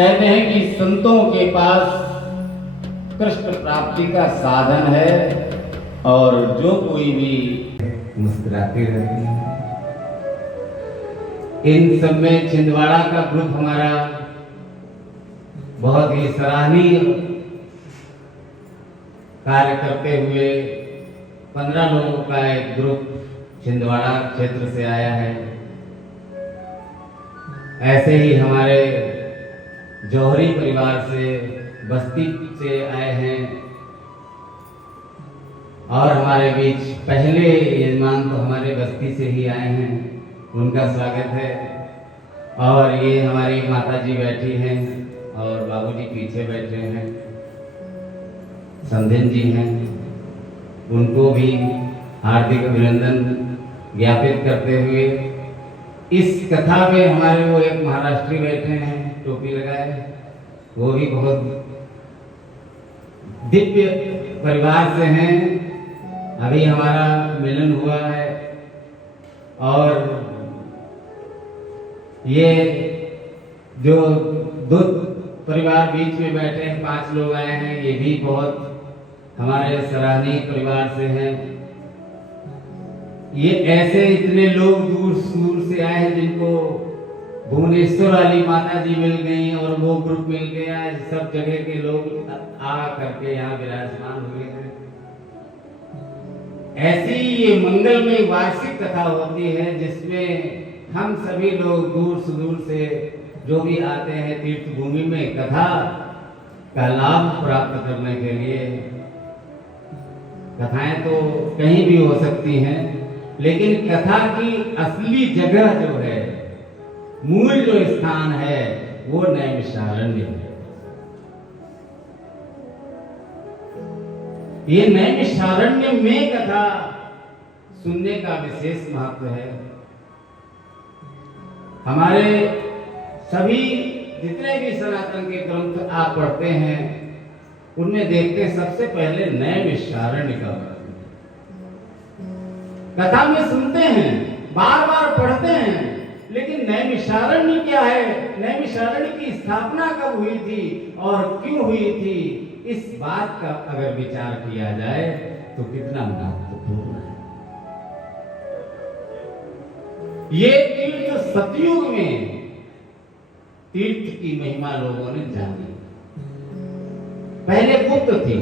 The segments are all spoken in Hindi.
कहते हैं कि संतों के पास कृष्ण प्राप्ति का साधन है और जो कोई भी मुस्कुराते रहते हैं। इन सब में छिंदवाड़ा का ग्रुप हमारा बहुत ही सराहनीय कार्य करते हुए 15 लोगों का एक ग्रुप छिंदवाड़ा क्षेत्र से आया है। ऐसे ही हमारे जौहरी परिवार से बस्ती से आए हैं और हमारे बीच पहले यजमान तो हमारे बस्ती से ही आए हैं, उनका स्वागत है। और ये हमारी माता जी बैठी हैं और बाबूजी पीछे बैठे हैं, समधिन जी हैं, उनको भी हार्दिक अभिनंदन ज्ञापित करते हुए इस कथा में हमारे वो एक महाराष्ट्री बैठे हैं टोपी लगाए, वो भी बहुत दिव्य परिवार से हैं। अभी हमारा मिलन हुआ है और ये जो दो परिवार बीच में बैठे हैं, 5 लोग आए हैं, ये भी बहुत हमारे सराहनीय परिवार से हैं। ये ऐसे इतने लोग दूर दूर से आए हैं जिनको भुवनेश्वर वाली माता जी मिल गई और वो ग्रुप मिल गया, सब जगह के लोग आ करके यहाँ विराजमान हुए हैं। ऐसी ये मंगलमय वार्षिक कथा होती है जिसमें हम सभी लोग दूर सुदूर से जो भी आते हैं तीर्थ भूमि में कथा का लाभ प्राप्त करने के लिए। कथाएं तो कहीं भी हो सकती हैं, लेकिन कथा की असली जगह जो है, मूल जो स्थान है, वो नैमिषारण्य है। ये नैमिषारण्य में कथा सुनने का विशेष महत्व है। हमारे सभी जितने भी सनातन के ग्रंथ आप पढ़ते हैं उनमें देखते हैं सबसे पहले नैमिषारण्य का वर्णन। कथा में सुनते हैं, बार बार पढ़ते हैं, लेकिन नैमिषारण्य क्या है, नैमिषारण्य की स्थापना कब हुई थी और क्यों हुई थी, इस बात का अगर विचार किया जाए तो कितना महत्वपूर्ण है। ये तीर्थ सतयुग में तीर्थ की महिमा लोगों ने जानी। पहले गुप्त थी,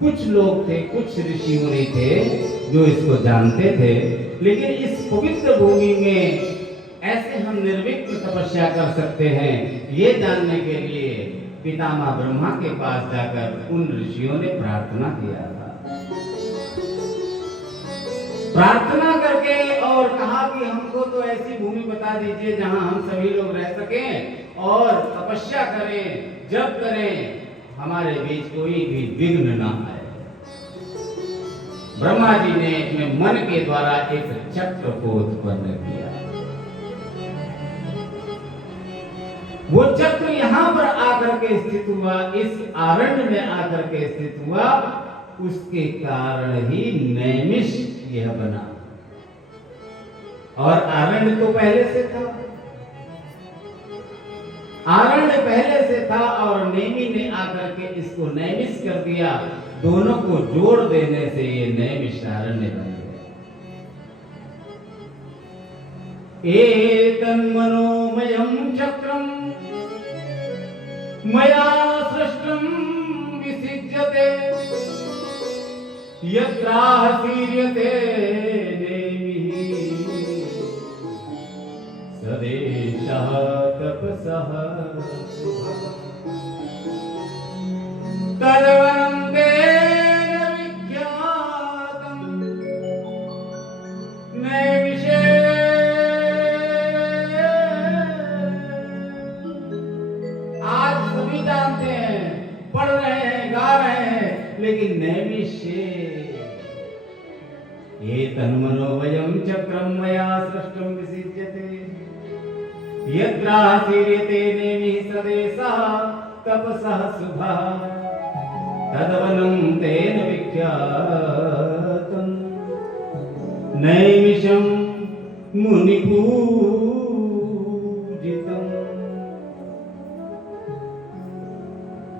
कुछ लोग थे, कुछ ऋषि मुनि थे जो इसको जानते थे, लेकिन इस पवित्र भूमि में ऐसे हम निर्विघ्न तपस्या कर सकते हैं, ये जानने के लिए पितामह ब्रह्मा के पास जाकर उन ऋषियों ने प्रार्थना किया था। प्रार्थना करके और कहा कि हमको तो ऐसी भूमि बता दीजिए जहां हम सभी लोग रह सकें और तपस्या करें, जप करें, हमारे बीच कोई भी विघ्न ना आए। ब्रह्मा जी ने अपने मन के द्वारा एक चक्र को उत्पन्न किया। वो चक्र यहां पर आकर के स्थित हुआ, इस आरण्य में आकर के स्थित हुआ, उसके कारण ही नैमिष यह बना। और आरण्य तो पहले से था, आरण्य पहले से था और नेमि ने आकर के इसको नैमिष कर दिया। दोनों को जोड़ देने से ये नैमिषारण्य बन गया। एतन्मनोमयं चक्रम मया सृष्टं विसिज्यते यत्रासीर्यते नेमिः सदेशः तपसः तद्वनं तेन विख्यातं नैमिषे। आज सभी जानते हैं, पढ़ रहे हैं, गा रहे हैं, लेकिन नैमिषे एतन्मनोमयं चक्रं मया सृष्टं विसिज्यते यत्रासीर्यते नेमिः सदेशः तपसः शुभः तद्वनं तेन विख्यातं नैमिषं मुनिपूजितम्।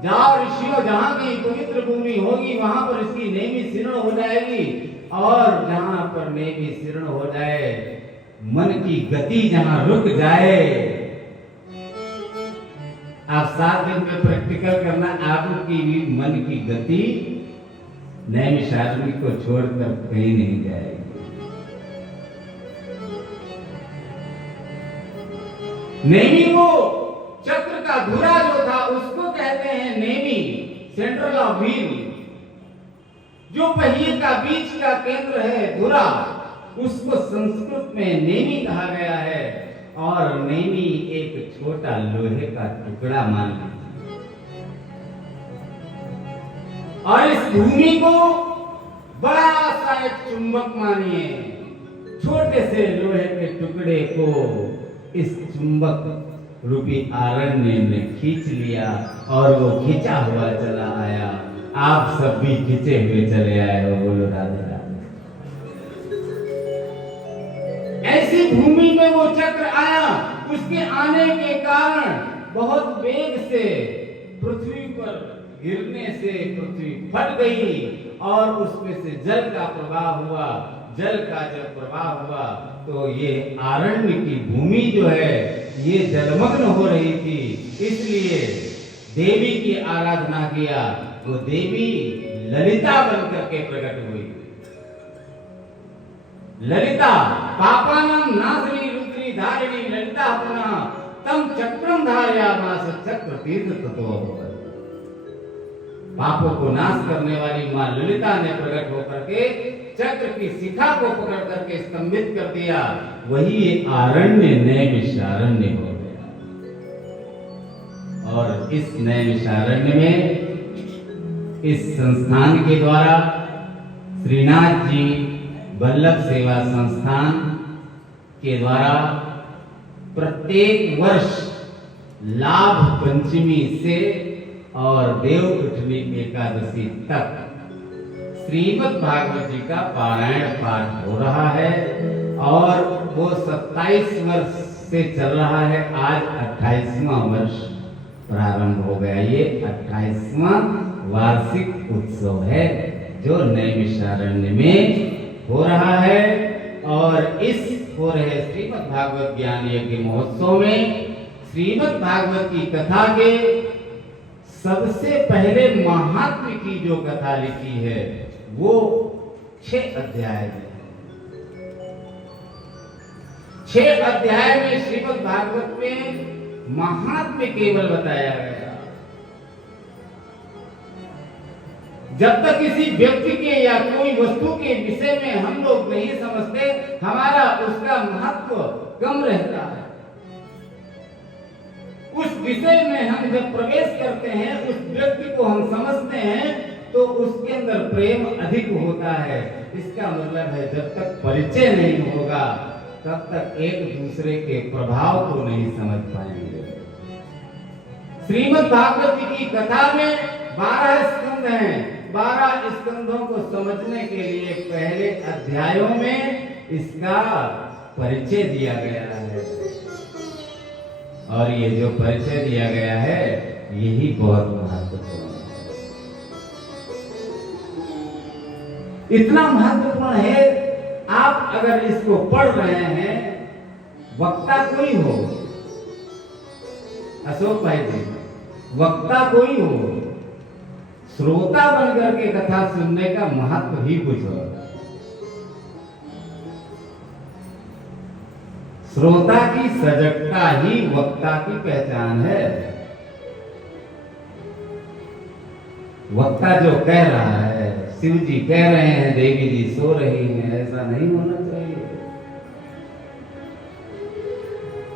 जाओ ऋषियों, जहां की पवित्र भूमि होगी वहां पर इसकी नेमी शीर्ण हो जाएगी, और जहां पर नेमी शीर्ण हो जाए, मन की गति जहां रुक जाए, आप 7 दिन में प्रैक्टिकल करना, आपकी भी मन की गति नैमिषारण्य को छोड़कर कहीं नहीं जाएगी। नेमी वो चक्र का धुरा जो था उसको कहते हैं नेमी, सेंट्रल ऑफ व्हील। जो पहिए का बीच का केंद्र है धुरा, उसको संस्कृत में नेमी कहा गया है। और नेमी एक छोटा लोहे का टुकड़ा मान लीजिए, और इस भूमि को बड़ा सा एक चुंबक मानिए। छोटे से लोहे के टुकड़े को इस चुंबक रूपी आरण्य ने खींच लिया, और वो खींचा हुआ चला आया। आप सब भी खींचे हुए चले आए हो, बोलो राधे राधे। ऐसी भूमि में वो चक्र आया, उसके आने के कारण बहुत वेग से पृथ्वी पर गिरने से पृथ्वी फट गई, और उसमें से जल का प्रवाह हुआ। जल का जब प्रवाह हुआ तो ये आरण्य की भूमि जो है ये जलमग्न हो रही थी, इसलिए देवी की आराधना किया। वो देवी ललिता बनकर के प्रकट हुई। ललिता पापानम नाशनी रुद्री धारिणी ललिता पुनः तम चक्रम धारयामास चक्र तीर्थ ततो अभवत्। पापों को नाश करने वाली मां ललिता ने प्रकट होकर के चक्र की शिखा को पकड़ करके स्तंभित कर दिया। वही आरण्य नैमिषारण्य हो गया। और इस नैमिषारण्य में इस संस्थान के द्वारा श्रीनाथ जी वल्लभ सेवा संस्थान के द्वारा प्रत्येक वर्ष लाभ पंचमी से और देव उठनी एकादशी तक श्रीमद् भागवत जी का पारायण पाठ हो रहा है। और वो 27 वर्ष से चल रहा है। आज 28वां वर्ष प्रारंभ हो गया। ये 28वां वार्षिक उत्सव है जो नैमिषारण्य में हो रहा है। और इस हो रहे श्रीमद् भागवत ज्ञान यज्ञ महोत्सव में श्रीमद् भागवत की कथा के सबसे पहले महात्म्य की जो कथा लिखी है वो 6 अध्याय में। 6 अध्याय में श्रीमद् भागवत में महात्म्य केवल बताया गया। जब तक किसी व्यक्ति के या कोई वस्तु के विषय में हम लोग नहीं समझते, हमारा उसका महत्व कम रहता है। उस विषय में हम जब प्रवेश करते हैं, उस व्यक्ति को हम समझते हैं, तो उसके अंदर प्रेम अधिक होता है। इसका मतलब है जब तक परिचय नहीं होगा तब तक एक दूसरे के प्रभाव को नहीं समझ पाएंगे। श्रीमद् भागवत जी की कथा में 12 स्कंद हैं। 12 स्कंदों को समझने के लिए पहले अध्यायों में इसका परिचय दिया गया है। और ये जो परिचय दिया गया है यही बहुत महत्वपूर्ण है। इतना महत्वपूर्ण है, आप अगर इसको पढ़ रहे हैं, वक्ता कोई हो, अशोक भाई जी, वक्ता कोई हो, श्रोता बनकर के कथा सुनने का महत्व ही कुछ हो। श्रोता की सजगता ही वक्ता की पहचान है। वक्ता जो कह रहा है, शिव जी कह रहे हैं, देवी जी सो रही हैं, ऐसा नहीं होना चाहिए।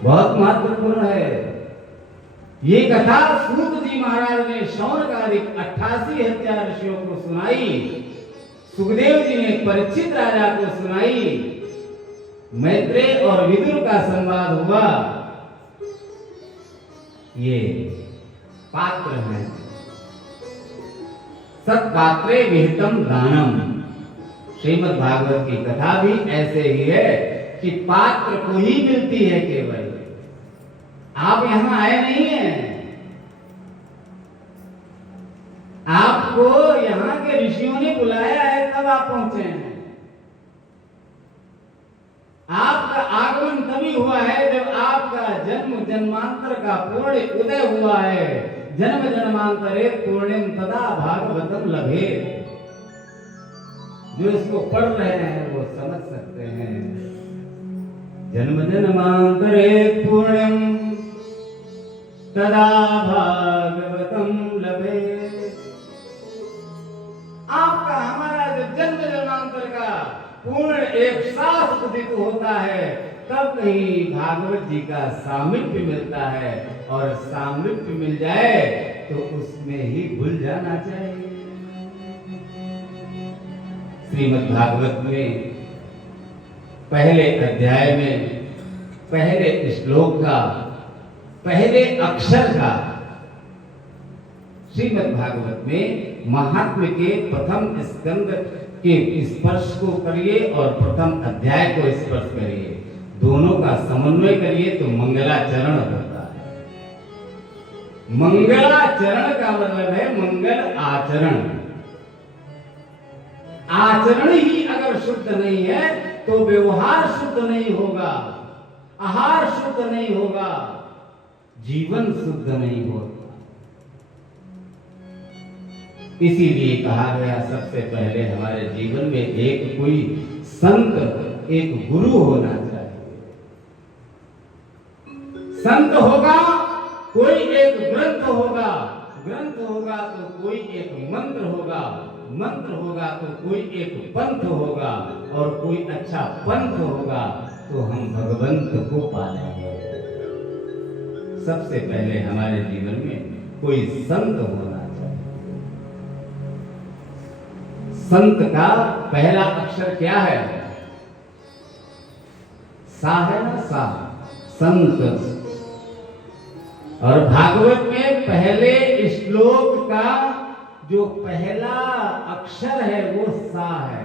बहुत महत्वपूर्ण है। ये कथा सूत जी महाराज ने शौनकादिक 88 ऋषियों को सुनाई। सुखदेव जी ने परीक्षित राजा को सुनाई। मैत्रेय और विदुर का संवाद हुआ। ये पात्र हैं। सत्पात्रे विहितम दानम। श्रीमद् भागवत की कथा भी ऐसे ही है कि पात्र को ही मिलती है केवल। आप यहां आए नहीं हैं, आपको यहाँ के ऋषियों ने बुलाया है, तब आप पहुंचे हैं। आपका आगमन तभी हुआ है जब आपका जन्म जन्मांतर का पूर्ण उदय हुआ है। जन्म जन्मांतरे पूर्णिम तदा भागवतम लभे। जो इसको पढ़ रहे हैं वो समझ सकते हैं। जन्म जन्मांतरे पूर्णिम तदा भागवतम लभे। आपका हमारा जब जन्म जन्मांतर का पूर्ण एक साथ उदित होता है, तब कहीं भागवत जी का सामीप्य मिलता है, और सामीप्य मिल जाए तो उसमें ही भूल जाना चाहिए। श्रीमद् भागवत में पहले अध्याय में पहले श्लोक का पहले अक्षर का श्रीमद् भागवत में महात्म्य के प्रथम स्कंद के स्पर्श को करिए और प्रथम अध्याय को स्पर्श करिए, दोनों का समन्वय करिए तो मंगलाचरण होता है। मंगलाचरण का मतलब है मंगल आचरण। आचरण ही अगर शुद्ध नहीं है तो व्यवहार शुद्ध नहीं होगा, आहार शुद्ध नहीं होगा, जीवन शुद्ध नहीं होगा। इसीलिए कहा गया सबसे पहले हमारे जीवन में एक कोई संत, एक गुरु होना चाहिए। संत होगा, कोई एक ग्रंथ होगा, ग्रंथ होगा तो कोई एक मंत्र होगा, मंत्र होगा तो कोई एक पंथ होगा, और कोई अच्छा पंथ होगा तो हम भगवंत को पालेंगे। सबसे पहले हमारे जीवन में कोई संत होना चाहिए। संत का पहला अक्षर क्या है? सा है ना, सा, संत। और भागवत में पहले श्लोक का जो पहला अक्षर है वो सा है।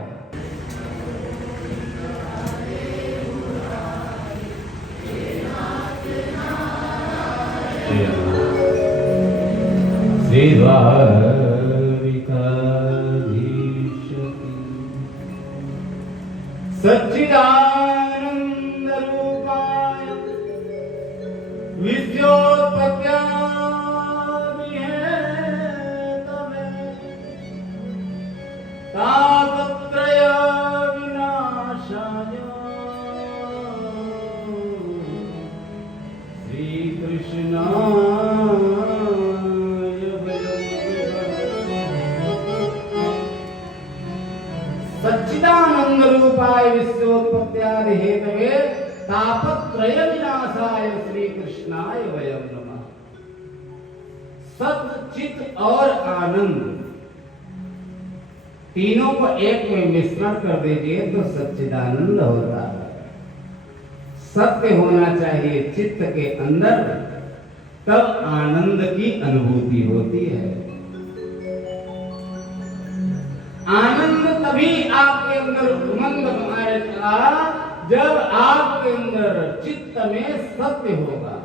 सच्चिदानंद रूपाय विद्योत्पत्त्यादिहेतवे तापत्रय विनाशाय श्री कृष्णाय सच्चिदानंद रूपाय विश्वोत्पत्त्यादि हेतवे तापत्रय विनाशाय श्री कृष्णाय वयं नमः। सत्य, चित और आनंद तीनों को एक में मिश्रण कर दीजिए तो सच्चिदानंद होता है। सत्य होना चाहिए चित्त के अंदर, तब आनंद की अनुभूति होती है। आनंद तभी आपके अंदर उमंग आएगा जब आपके अंदर चित्त में सत्य होगा।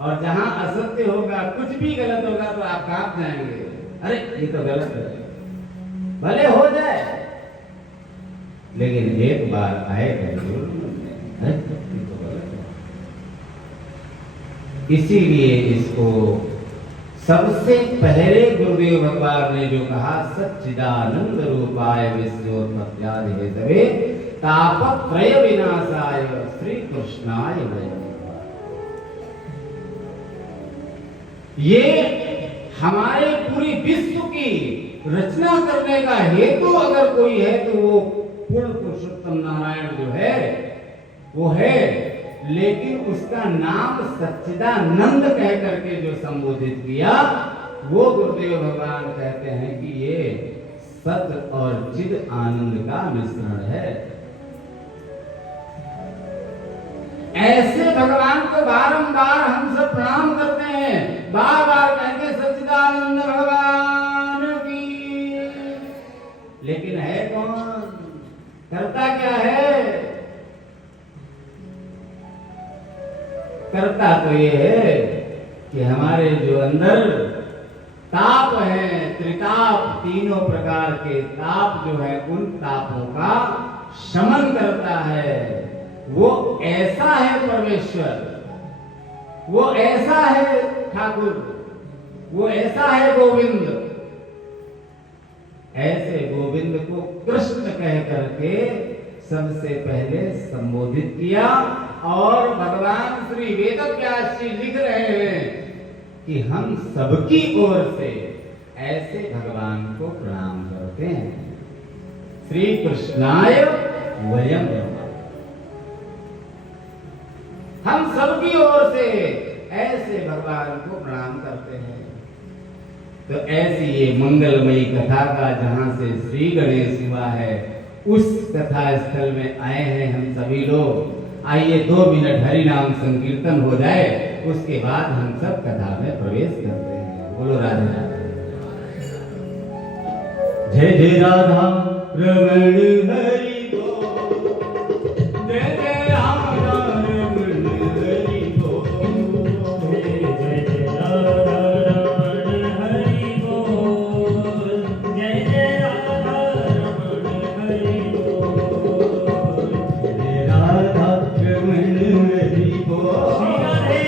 और जहां असत्य होगा, कुछ भी गलत होगा तो आप कांप जाएंगे, अरे ये तो गलत है, भले हो जाए लेकिन एक बार आएगा जरूर। इसीलिए इसको सबसे पहले गुरुदेव भगवान ने जो कहा, सच्चिदानंद रूपाय विश्वोत्पत्त्यादि हेतवे तापत्रय विनाशाय श्री कृष्णाय वयं। ये हमारे पूरी विश्व की रचना करने का हेतु अगर कोई है तो वो पूर्ण पुरुषोत्तम नारायण जो है वो है, लेकिन उसका नाम सच्चिदानंद कह करके जो संबोधित किया, वो गुरुदेव भगवान कहते हैं कि ये सत्य और चिद आनंद का मिश्रण है। ऐसे भगवान को बारंबार हम सब प्रणाम करते हैं, बार बार कहते सच्चिदानंद भगवान की, लेकिन है कौन? करता क्या है? करता तो ये है कि हमारे जो अंदर ताप है, त्रिताप, तीनों प्रकार के ताप जो है उन तापों का शमन करता है। वो ऐसा है परमेश्वर, वो ऐसा है ठाकुर, वो ऐसा है गोविंद। ऐसे गोविंद को कृष्ण कह करके सबसे पहले संबोधित किया। और भगवान श्री वेदव्यास जी लिख रहे हैं कि हम सबकी ओर से ऐसे भगवान को प्रणाम करते हैं। श्री कृष्णाय वयम नमः। हम सबकी ओर से ऐसे भगवान को प्रणाम करते हैं। तो ऐसी ये मंगलमयी कथा का जहां से श्री गणेश हुआ है, उस कथा स्थल में आए हैं हम सभी लोग। आइए 2 मिनट हरि नाम संकीर्तन हो जाए, उसके बाद हम सब कथा में प्रवेश करते हैं। बोलो राधे राधे। जय जय राधा रमण हरि बोल, जय जय राधा रमण हरि बोल, जय जय राधा रमण हरि बोल, जय जय राधा रमण हरि बोल, जय राधा रमण हरि बोल, श्री राधे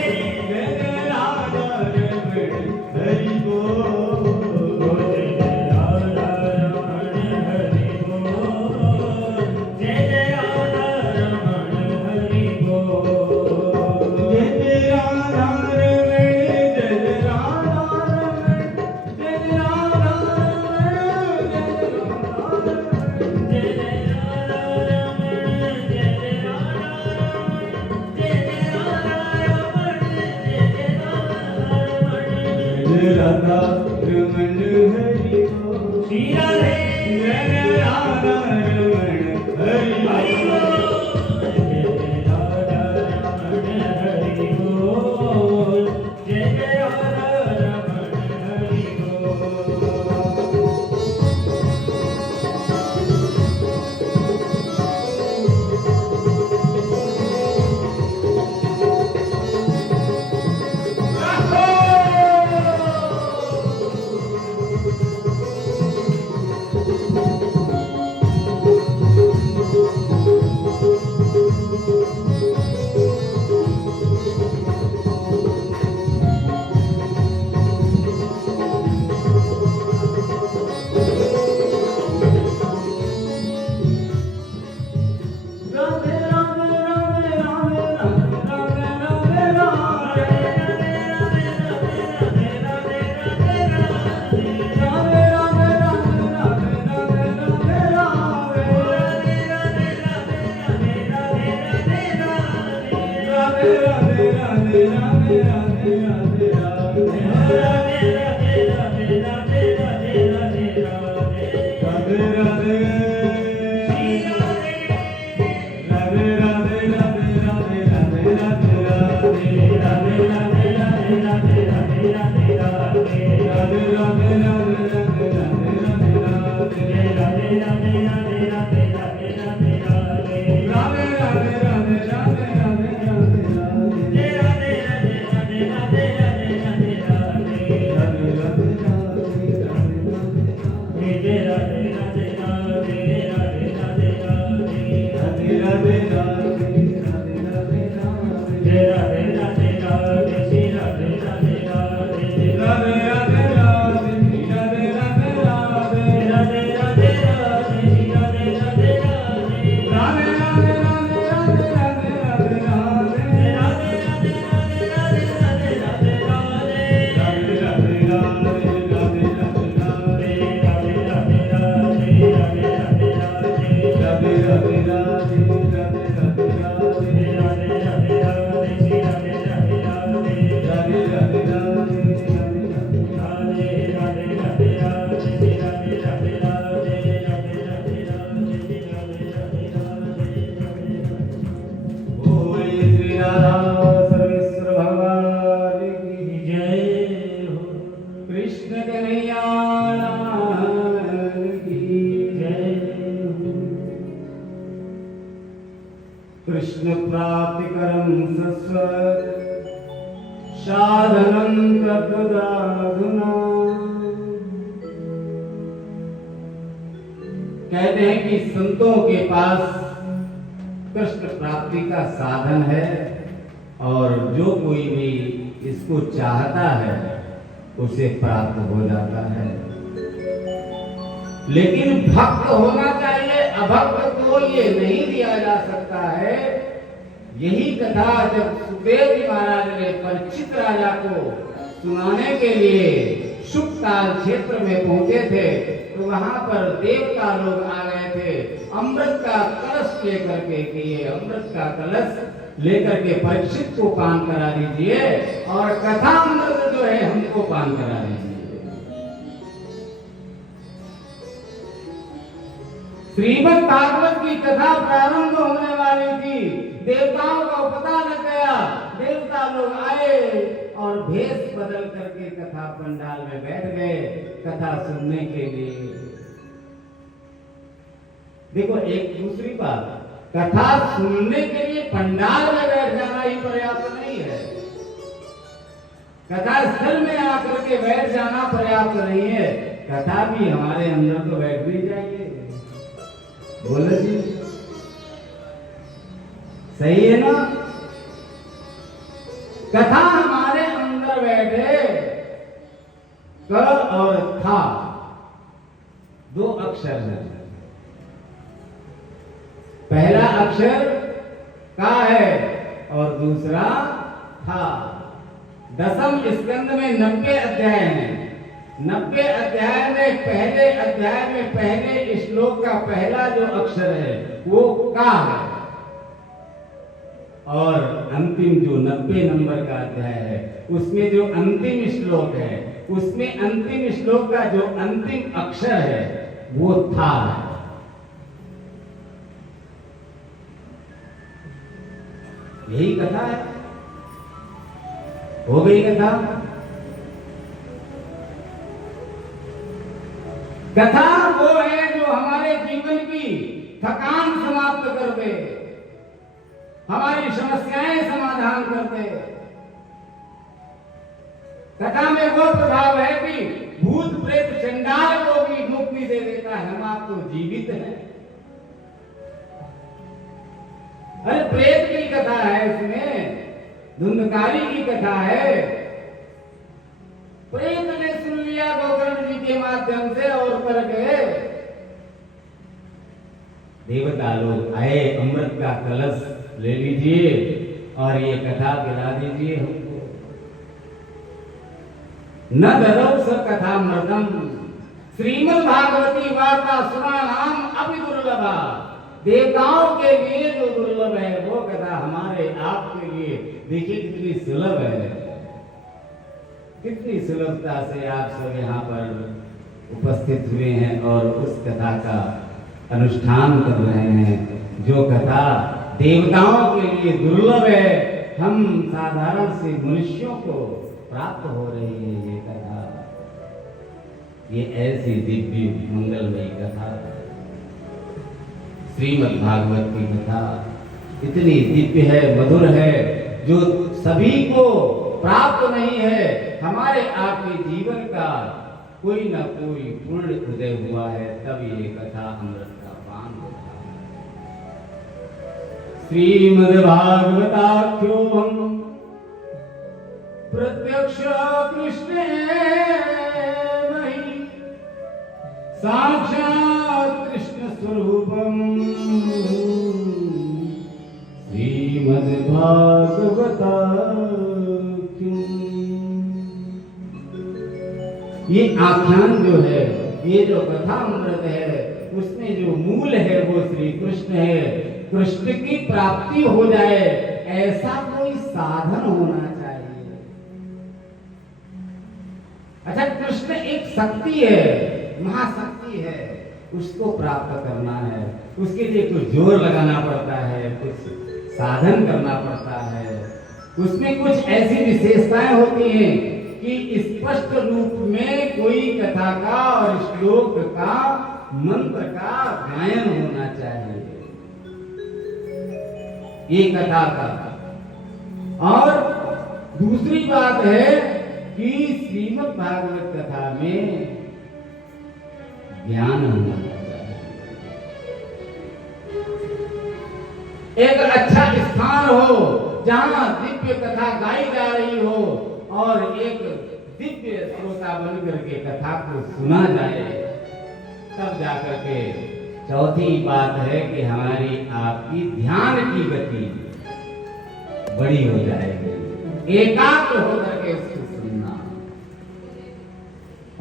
जय जय राधा रमण हरि बोल, जय जय राधा रमण हरि बोल, जय जय राधा रमण हरि बोल, जय जय राधा रमण, जय जय राधा रमण, जय जय राधा रमण, जय जय राधा रमण। जय जय राधा रमण, जय जय राधा रमण, जय जय राधा रमण, जय जय राधा रमण, जय राधा रमण हरि बोल, श्री राधे जय जय राधा रमण हरि हरि बोल, बोल, जय जय राधा रमण हरि बोल, जय जय राधा रमण हरि बोल। राधे राधे राधे राधे राधे राधे राधे राधे राधे कृष्ण प्राप्तिकरं सस्वत् साधनं तत्तदाधुना कहते हैं कि संतों के पास कृष्ण प्राप्ति का साधन है और जो कोई भी इसको चाहता है उसे प्राप्त हो जाता है। लेकिन भक्त होना चाहिए, अभक्त को ये नहीं दिया जा सकता है। यही कथा जब सुखदेव जी महाराज ने परीक्षित राजा को सुनाने के लिए शुकताल क्षेत्र में पहुंचे थे तो वहां पर देवता लोग आ गए थे अमृत का कलश लेकर के कि ये अमृत का कलश लेकर के परीक्षित को पान करा दीजिए और कथा अमृत जो है हमको पान करा दीजिए। श्रीमद् भागवत की कथा प्रारंभ होने वाली थी, देवताओं को पता लग गया, देवता लोग आए और भेष बदल करके कथा पंडाल में बैठ गए कथा सुनने के लिए। देखो एक दूसरी बात, कथा सुनने के लिए पंडाल में बैठ जाना ही पर्याप्त नहीं है, कथा स्थल में आकर के बैठ जाना पर्याप्त नहीं है, कथा भी हमारे अंदर तो बैठ भी जाएगी। बोलो जी, सही है ना? कथा हमारे अंदर बैठे, क और था दो अक्षर है। पहला अक्षर का है और दूसरा था। दसम स्कंद में 90 अध्याय हैं। 90 अध्याय में पहले अध्याय में पहले श्लोक का पहला जो अक्षर है वो का है और अंतिम जो 90 नंबर का अध्याय है उसमें जो अंतिम श्लोक है उसमें अंतिम श्लोक का जो अंतिम अक्षर है वो था है। यही कथा है। हो गई कथा। कथा वो है जो हमारे जीवन की थकान समाप्त कर दे, हमारी समस्याएं समाधान कर दे। कथा में वो प्रभाव है कि भूत प्रेत चंडाल को भी मुक्ति दे देता है। हम आप तो जीवित हैं। अरे प्रेत की कथा है, इसमें धुंधकारी की कथा है। प्रेत ने सुन लिया गोकर्ण जी के माध्यम से और कर गए। देवता लोग आए, अमृत का कलश ले लीजिए और ये कथा गिरा दीजिए हमको। न ददौ स कथा मृतम श्रीमद् भागवती वार्ता सुना नाम अभी दुर्लभा। देवताओं के लिए जो दुर्लभ है वो कथा हमारे आपके लिए देखिए कितनी सुलभ है। कितनी सुलभता से आप सब यहाँ पर उपस्थित हुए हैं और उस कथा का अनुष्ठान कर रहे हैं। जो कथा देवताओं के लिए दुर्लभ है, हम साधारण से मनुष्यों को प्राप्त हो रही है ये कथा। ये ऐसी दिव्य मंगलमयी कथा श्रीमद् भागवत की कथा इतनी दिव्य है, मधुर है, जो सभी को प्राप्त नहीं है। हमारे आपके जीवन का कोई न कोई पूर्ण उदय हुआ है तब ये कथा अमृत का पान होता है। श्रीमद् भागवताख्यो हम प्रत्यक्ष कृष्ण मही साक्षात् कृष्ण स्वरूपम श्रीमद् भागवताख्यो। ये आख्यान जो है, ये जो कथा अमृत है, उसमें जो मूल है वो श्री कृष्ण है। कृष्ण की प्राप्ति हो जाए ऐसा कोई साधन होना चाहिए। अच्छा, कृष्ण एक शक्ति है, महाशक्ति है, उसको प्राप्त करना है, उसके लिए कुछ जोर लगाना पड़ता है, कुछ साधन करना पड़ता है। उसमें कुछ ऐसी विशेषताएं होती हैं कि स्पष्ट रूप में कोई कथा का और श्लोक का मंत्र का गायन होना चाहिए ये कथा का। और दूसरी बात है कि श्रीमद् भागवत कथा में ज्ञान होना चाहिए। एक अच्छा स्थान हो जहां दिव्य कथा गाई जा रही हो और एक दिव्य श्रोता बन करके कथा को सुना जाए, तब जाकर के चौथी बात है कि हमारी आपकी ध्यान की गति बड़ी हो जाएगी, एकाग्र होकर के उसको सुनना।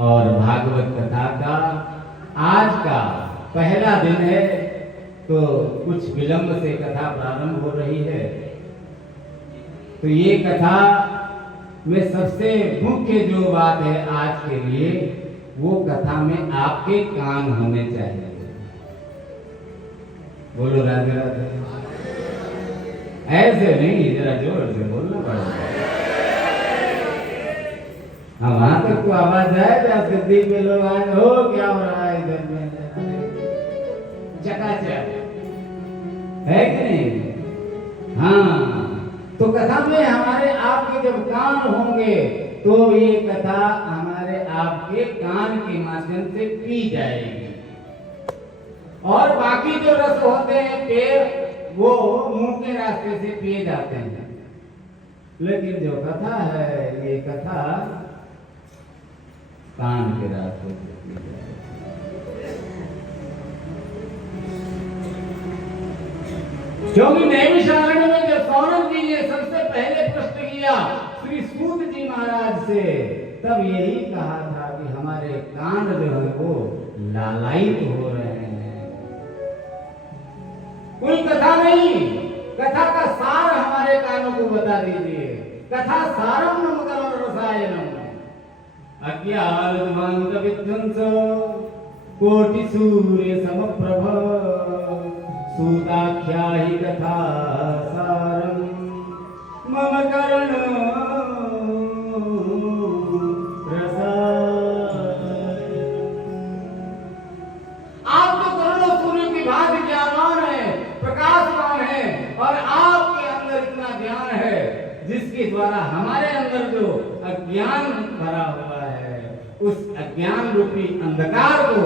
और भागवत कथा का आज का पहला दिन है, तो कुछ विलंब से कथा प्रारंभ हो रही है। तो ये कथा में सबसे मुख्य जो बात है आज के लिए, वो कथा में आपके कान होने चाहिए। बोलो राधे राधे। ऐसे नहीं, जरा जोर से बोलना पड़ेगा। हाँ, वहां तक तो आवाज आए, जहाँ सिद्धि पे लोग आए, हो क्या हो रहा है इधर में, चकाचक है कि नहीं? हाँ, तो कथा में हमारे आपके जब कान होंगे तो ये कथा हमारे आपके कान के माध्यम से पी जाएगी। और बाकी जो रस होते हैं पेड़, वो मुंह के रास्ते से पिए जाते हैं। लेकिन जो कथा है, ये कथा कान के रास्ते से पी जाएगी। क्योंकि नैमिषारण्य में जब सौनक जी ने सबसे पहले प्रश्न किया श्री सूत जी महाराज से, तब यही कहा था कि हमारे कान जो है वो लालायित हो रहे हैं। कोई कथा नहीं, कथा का सार हमारे कानों को बता दीजिए। कथा सारम नमकरण रसायनम अज्ञानध्वंस विध्वंस कोटि सूर्य समप्रभ सूताख्या ही कथा सारम मम कर्ण आप तो करोड़ों सूर्य की भांति ज्ञानवान है, प्रकाशवान है, और आपके अंदर इतना ज्ञान है जिसके द्वारा हमारे अंदर जो अज्ञान भरा हुआ है, उस अज्ञान रूपी अंधकार को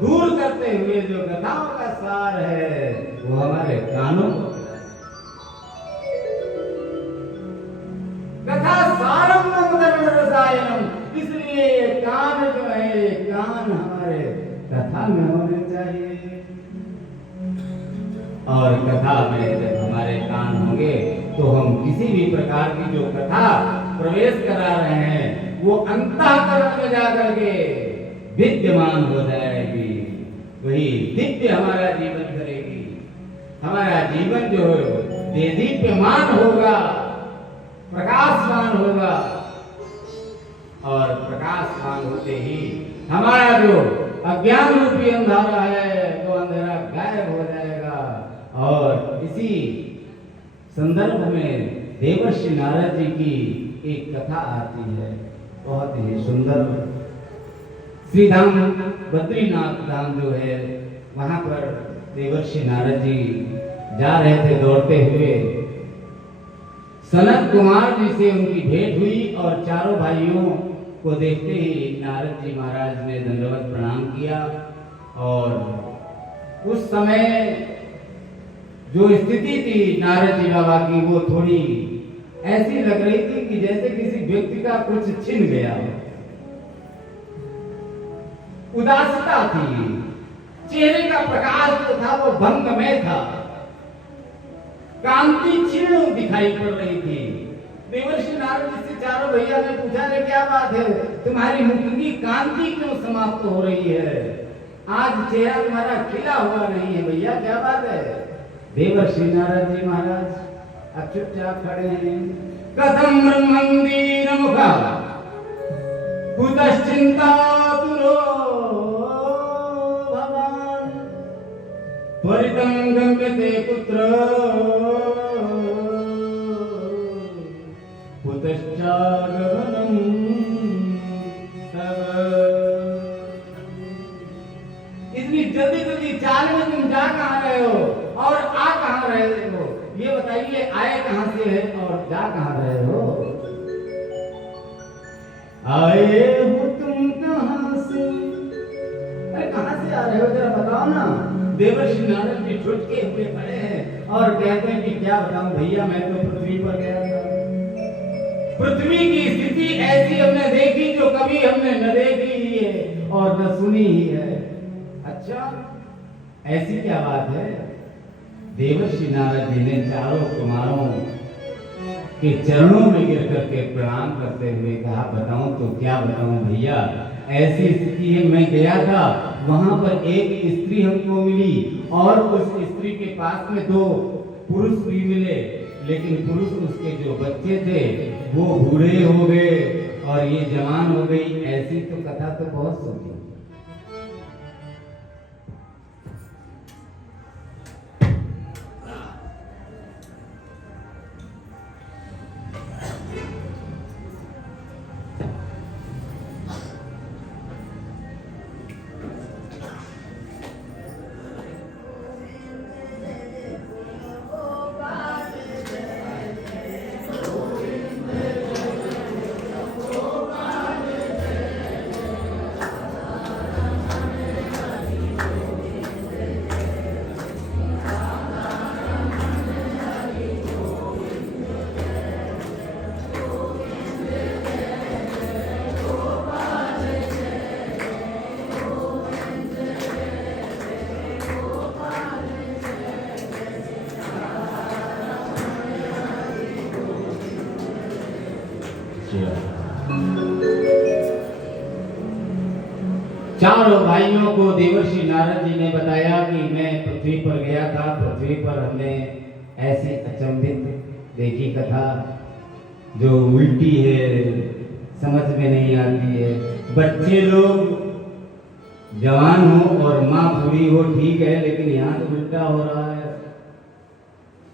दूर करते हुए जो कथाओं का सार है वो हमारे कानों को, कथा सारम नमकरण रसायनम, इसलिए कान जो है, कान हमारे कथा में होने चाहिए। और कथा में जब हमारे कान होंगे तो हम किसी भी प्रकार की जो कथा प्रवेश करा रहे हैं वो अंतःकरण में जाकर के विद्यमान हो जाएगी, वही दिव्य हमारा जीवन करेगी। हमारा जीवन जो है देदीप्यमान होगा, प्रकाशमान होगा, और प्रकाशमान होते ही हमारा जो अज्ञान रूपी अंधारा है वो अंधेरा गायब हो जाएगा। और इसी संदर्भ में देवर्षि नारद जी की एक कथा आती है, बहुत ही सुंदर। श्री धाम बद्रीनाथ धाम जो है, वहां पर देवर्षि नारद जी जा रहे थे दौड़ते हुए। सनत कुमार जी से उनकी भेंट हुई और चारों भाइयों को देखते ही नारद जी महाराज ने दंडवत प्रणाम किया। और उस समय जो स्थिति थी नारद जी बाबा की, वो थोड़ी ऐसी लग रही थी कि जैसे किसी व्यक्ति का कुछ छिन गया, उदासता थी, चेहरे का प्रकाश जो था वो भंग में था, कांति क्षीण दिखाई पड़ रही थी। देवर्षि नारद जी से चारों भैया ने पूछा, रे क्या बात है, तुम्हारी मुख की कांति क्यों समाप्त हो रही है? आज चेहरा तुम्हारा खिला हुआ नहीं है भैया, क्या बात है? देवर्षि नारद जी महाराज अब चुपचाप खड़े हैं। कथम ब्रह्मंदीर मुखा कुतश्चिंता तुरो भवान त्वरितं गम्यते पुत्र कुतश्चागमनं तव। इतनी जल्दी जल्दी चाल में तुम जा कहाँ रहे हो और आ कहाँ रहे हो? ये बताइए, आए कहाँ से है और जा कहाँ रहे हो? आए हो तुम कहाँ से? अरे कहाँ से आ रहे हो जरा बताओ ना। देवर्षि नारद जी छुटके हुए खड़े हैं और कहते हैं कि क्या बताऊं भैया, मैं तो पृथ्वी पर गया था। पृथ्वी की स्थिति ऐसी हमने देखी जो कभी हमने न देखी ही है और न सुनी ही है। अच्छा, ऐसी क्या बात है? देवर्षि नारद जी ने चारों कुमारों के चरणों में गिर करके प्रणाम करते हुए कहा, बताऊं तो क्या बताऊं भैया, ऐसी स्थिति है, मैं गया था, वहां पर एक स्त्री हमको मिली और उस स्त्री के पास में 2 पुरुष भी मिले, लेकिन पुरुष उसके जो बच्चे थे वो बूढ़े हो गए और ये जवान हो गई। ऐसी तो कथा तो बहुत सुनी। चारों भाइयों को देवर्षि नारद जी ने बताया कि मैं पृथ्वी पर गया था, पृथ्वी पर हमने ऐसी अचंभित देखी कथा जो उल्टी है, समझ में नहीं आती है। बच्चे लोग जवान हो और माँ बूढ़ी हो, ठीक है, लेकिन यहाँ तो उल्टा हो रहा है।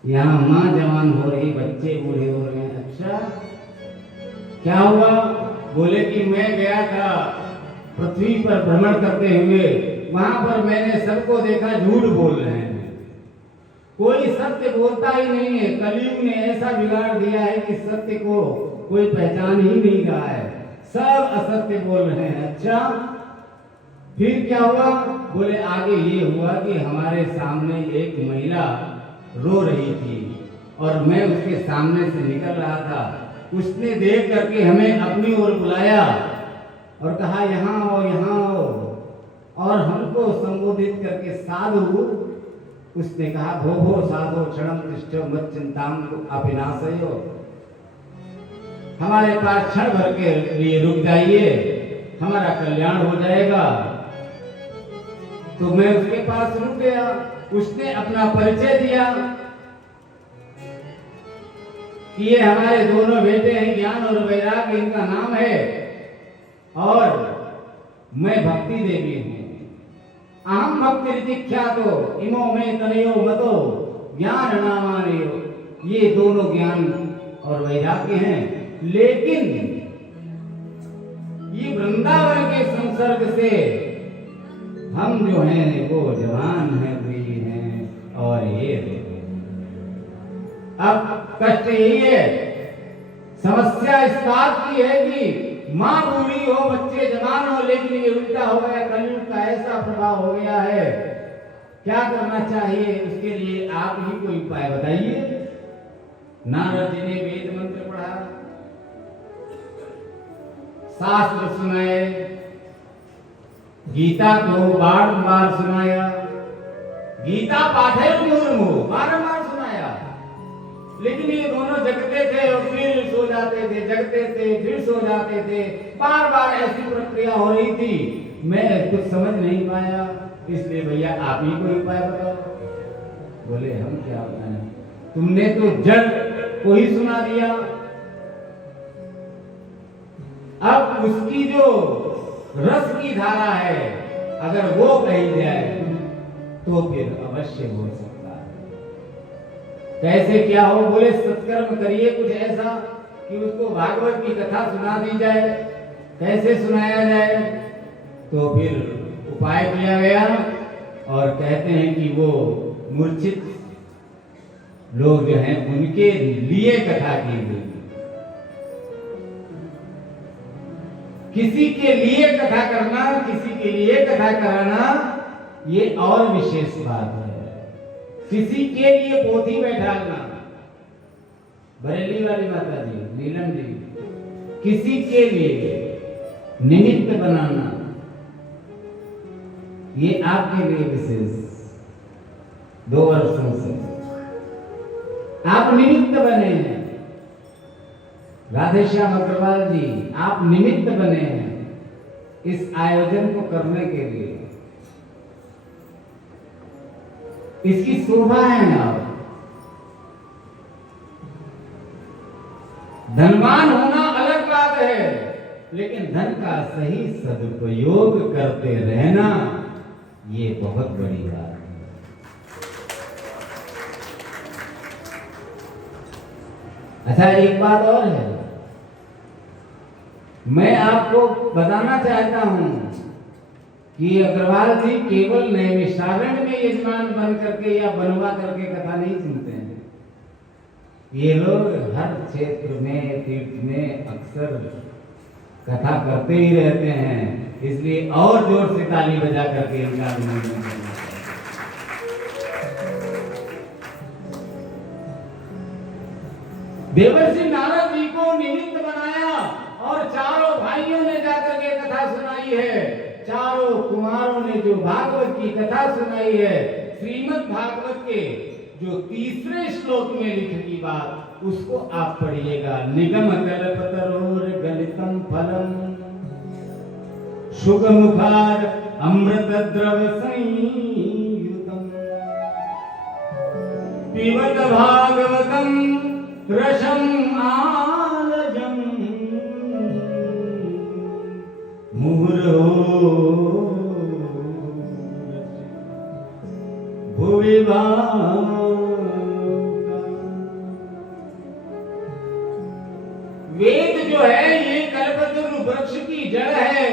यहाँ माँ जवान हो रही, बच्चे बूढ़े हो रहे हैं। अच्छा, क्या हुआ? बोले कि मैं गया था पृथ्वी पर भ्रमण करते हुए, वहां पर मैंने सबको देखा झूठ बोल रहे हैं, कोई सत्य बोलता ही नहीं है। कलयुग ने ऐसा बिगाड़ दिया है कि सत्य को कोई पहचान ही नहीं रहा है, सब असत्य बोल रहे हैं। अच्छा, फिर क्या हुआ? बोले आगे ये हुआ कि हमारे सामने एक महिला रो रही थी और मैं उसके सामने से निकल रहा था। उसने देख करके हमें अपनी ओर बुलाया और कहा यहाँ आओ, यहाँ आओ, और हमको संबोधित करके साधु, उसने कहा भो भो साधो क्षणम तिष्ठ मत चिंताम अपिनाशयो, हमारे पास क्षण भर के लिए रुक जाइए, हमारा कल्याण हो जाएगा। तो मैं उसके पास रुक गया। उसने अपना परिचय दिया कि ये हमारे दोनों बेटे हैं, ज्ञान और वैराग्य इनका नाम है, और मैं भक्ति देवी हूँ। अहम भक्ति ऋतिख्यातो इमो में तनयो मतो ज्ञान नामानयो, ये दोनों ज्ञान और वैराग्य हैं। लेकिन ये वृंदावन के संसर्ग से हम जो हैं वो जवान हैं, बुरी हैं, और ये अब कष्ट यही है, समस्या इस बात की है कि माँ बूढ़ी हो, बच्चे जवान हो, लेकिन ये उल्टा हो गया। कलयुग का ऐसा प्रभाव हो गया है, क्या करना चाहिए? उसके लिए आप ही कोई उपाय बताइए। नारद जी ने वेद मंत्र पढ़ा, शास्त्र सुनाए, गीता को बार-बार सुनाया, गीता पाठे मुर्मु बारंबार सुनाया, लेकिन ये दोनों जगते थे और फिर सो जाते थे, जगते थे फिर सो जाते थे, बार-बार ऐसी प्रक्रिया हो रही थी। मैं कुछ समझ नहीं पाया, इसलिए भैया आप ही कोई उपाय बताओ। बोले हम क्या बताएं, तुमने तो जड़ को ही सुना दिया, अब उसकी जो रस की धारा है अगर वो कही जाए तो फिर अवश्य हो सकता है। कैसे क्या हो? बोले सत्कर्म करिए कुछ ऐसा कि उसको भागवत की कथा सुना दी जाए। कैसे सुनाया जाए? तो फिर उपाय किया गया और कहते हैं कि वो मूर्छित लोग जो हैं उनके लिए कथा की गई। किसी के लिए कथा करना, किसी के लिए कथा कराना ये और विशेष बात है। किसी के लिए पोथी बैठाना, बरेली वाली माता जी, नीलम जी, किसी के लिए निमित्त बनाना, ये आपके लिए विशेष 2 वर्षों से आप निमित्त बने हैं। राधेश्याम अग्रवाल जी, आप निमित्त बने हैं इस आयोजन को करने के लिए। इसकी शोभा है आप। धनवान होना अलग बात है, लेकिन धन का सही सदुपयोग करते रहना ये बहुत बड़ी बात है। अच्छा, एक बात और है, मैं आपको बताना चाहता हूं कि अग्रवाल जी केवल नैमिषारण्य में यजमान बन करके या बनवा करके कथा नहीं सुनते हैं। ये लोग हर क्षेत्र में, तीर्थ में अक्सर कथा करते ही रहते हैं। इसलिए और जोर से ताली बजा करके इनका अभिनंदन करना चाहिए। देवर्षि नारद जी को निमित्त बनाया और चारों भाइयों ने जाकर के कथा सुनाई है। चारों कुमारों ने जो भागवत की कथा सुनाई है, श्रीमद् भागवत के जो 3रे श्लोक में लिखी बात, उसको आप पढ़िएगा। निगम कल्पतरोर गलितम फलम शुक मुखार अमृत द्रव संयुतम पिबत भागवतम रसम आलजम मुहुर्हो भुवि वेद जो है ये कल्पतरु वृक्ष की जड़ है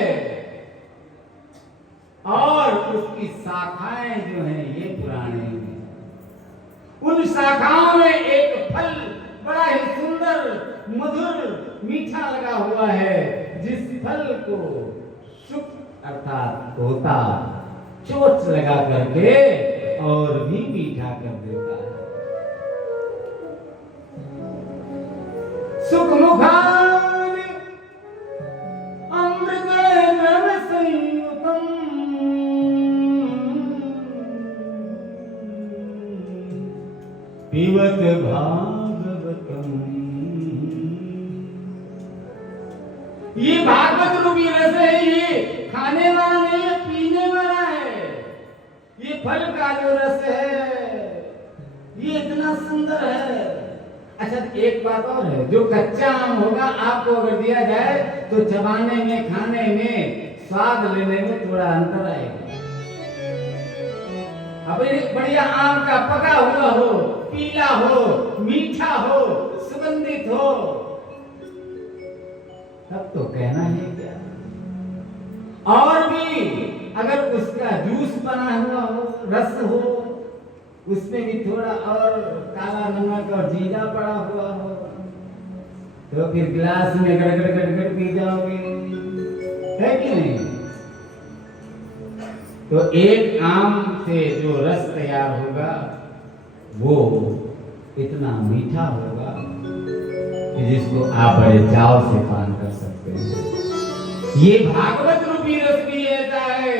और उसकी शाखाएं जो हैं ये पुराने हैं। उन शाखाओं में एक फल बड़ा ही सुंदर, मधुर, मीठा लगा हुआ है, जिस फल को शुक अर्थात तोता चोट लगा करके और भी मीठा कर देता है। सुख मुखार अमृत द्रव संयुतम पिबत भागवतम। ये भागवत रूपी रस है, ये खाने वाला नहीं है, पीने वाला है। ये फल का जो रस है ये इतना सुंदर है। अच्छा, एक बात और है, जो कच्चा आम होगा आपको अगर दिया जाए तो चबाने में, खाने में, स्वाद लेने में थोड़ा अंतर आएगा। अब एक बढ़िया आम का पका हुआ हो, पीला हो, मीठा हो, सुगंधित हो, तब तो कहना ही क्या। और भी अगर उसका जूस बना हुआ हो, रस हो, उसमें भी थोड़ा और काला नमक और जीरा पड़ा हुआ हो, तो फिर गिलास में गड़गड़ गड़गड़ पी जाओगे, है कि नहीं? तो एक आम से जो रस तैयार होगा वो इतना मीठा होगा कि जिसको आप बड़े चाव से पान कर सकते हैं। ये भागवत रूपी रस भी ऐसा है।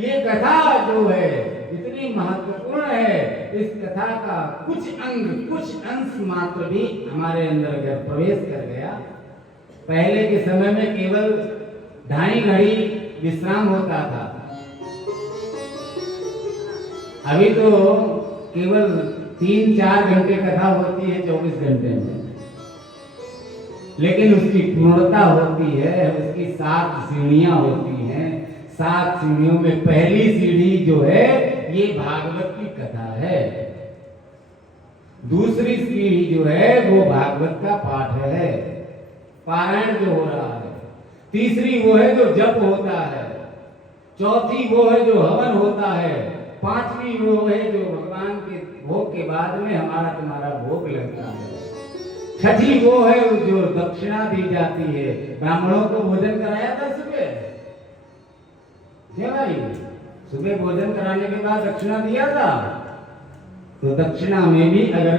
ये कथा जो है इतनी महत्वपूर्ण है, इस कथा का कुछ अंग, कुछ अंश मात्र भी हमारे अंदर अगर प्रवेश कर गया। पहले के समय में केवल 2.5 घड़ी विश्राम होता था, अभी तो केवल 3-4 घंटे कथा होती है 24 घंटे में। लेकिन उसकी पूर्णता होती है, उसकी 7 सीढ़ियां होती हैं। 7 सीढ़ियों में पहली सीढ़ी जो है ये भागवत की कथा है। दूसरी सीढ़ी जो है वो भागवत का पाठ है, पारायण जो हो रहा है। तीसरी वो है जो जप होता है। चौथी वो है जो हवन होता है। 5वीं वो है जो भगवान के भोग के बाद में हमारा तुम्हारा भोग लगता है। 6ठी वो है जो दक्षिणा दी जाती है। ब्राह्मणों को भोजन कराया था सुबह, क्या भाई? सुबह भोजन कराने के बाद दक्षिणा दिया था, तो दक्षिणा में भी अगर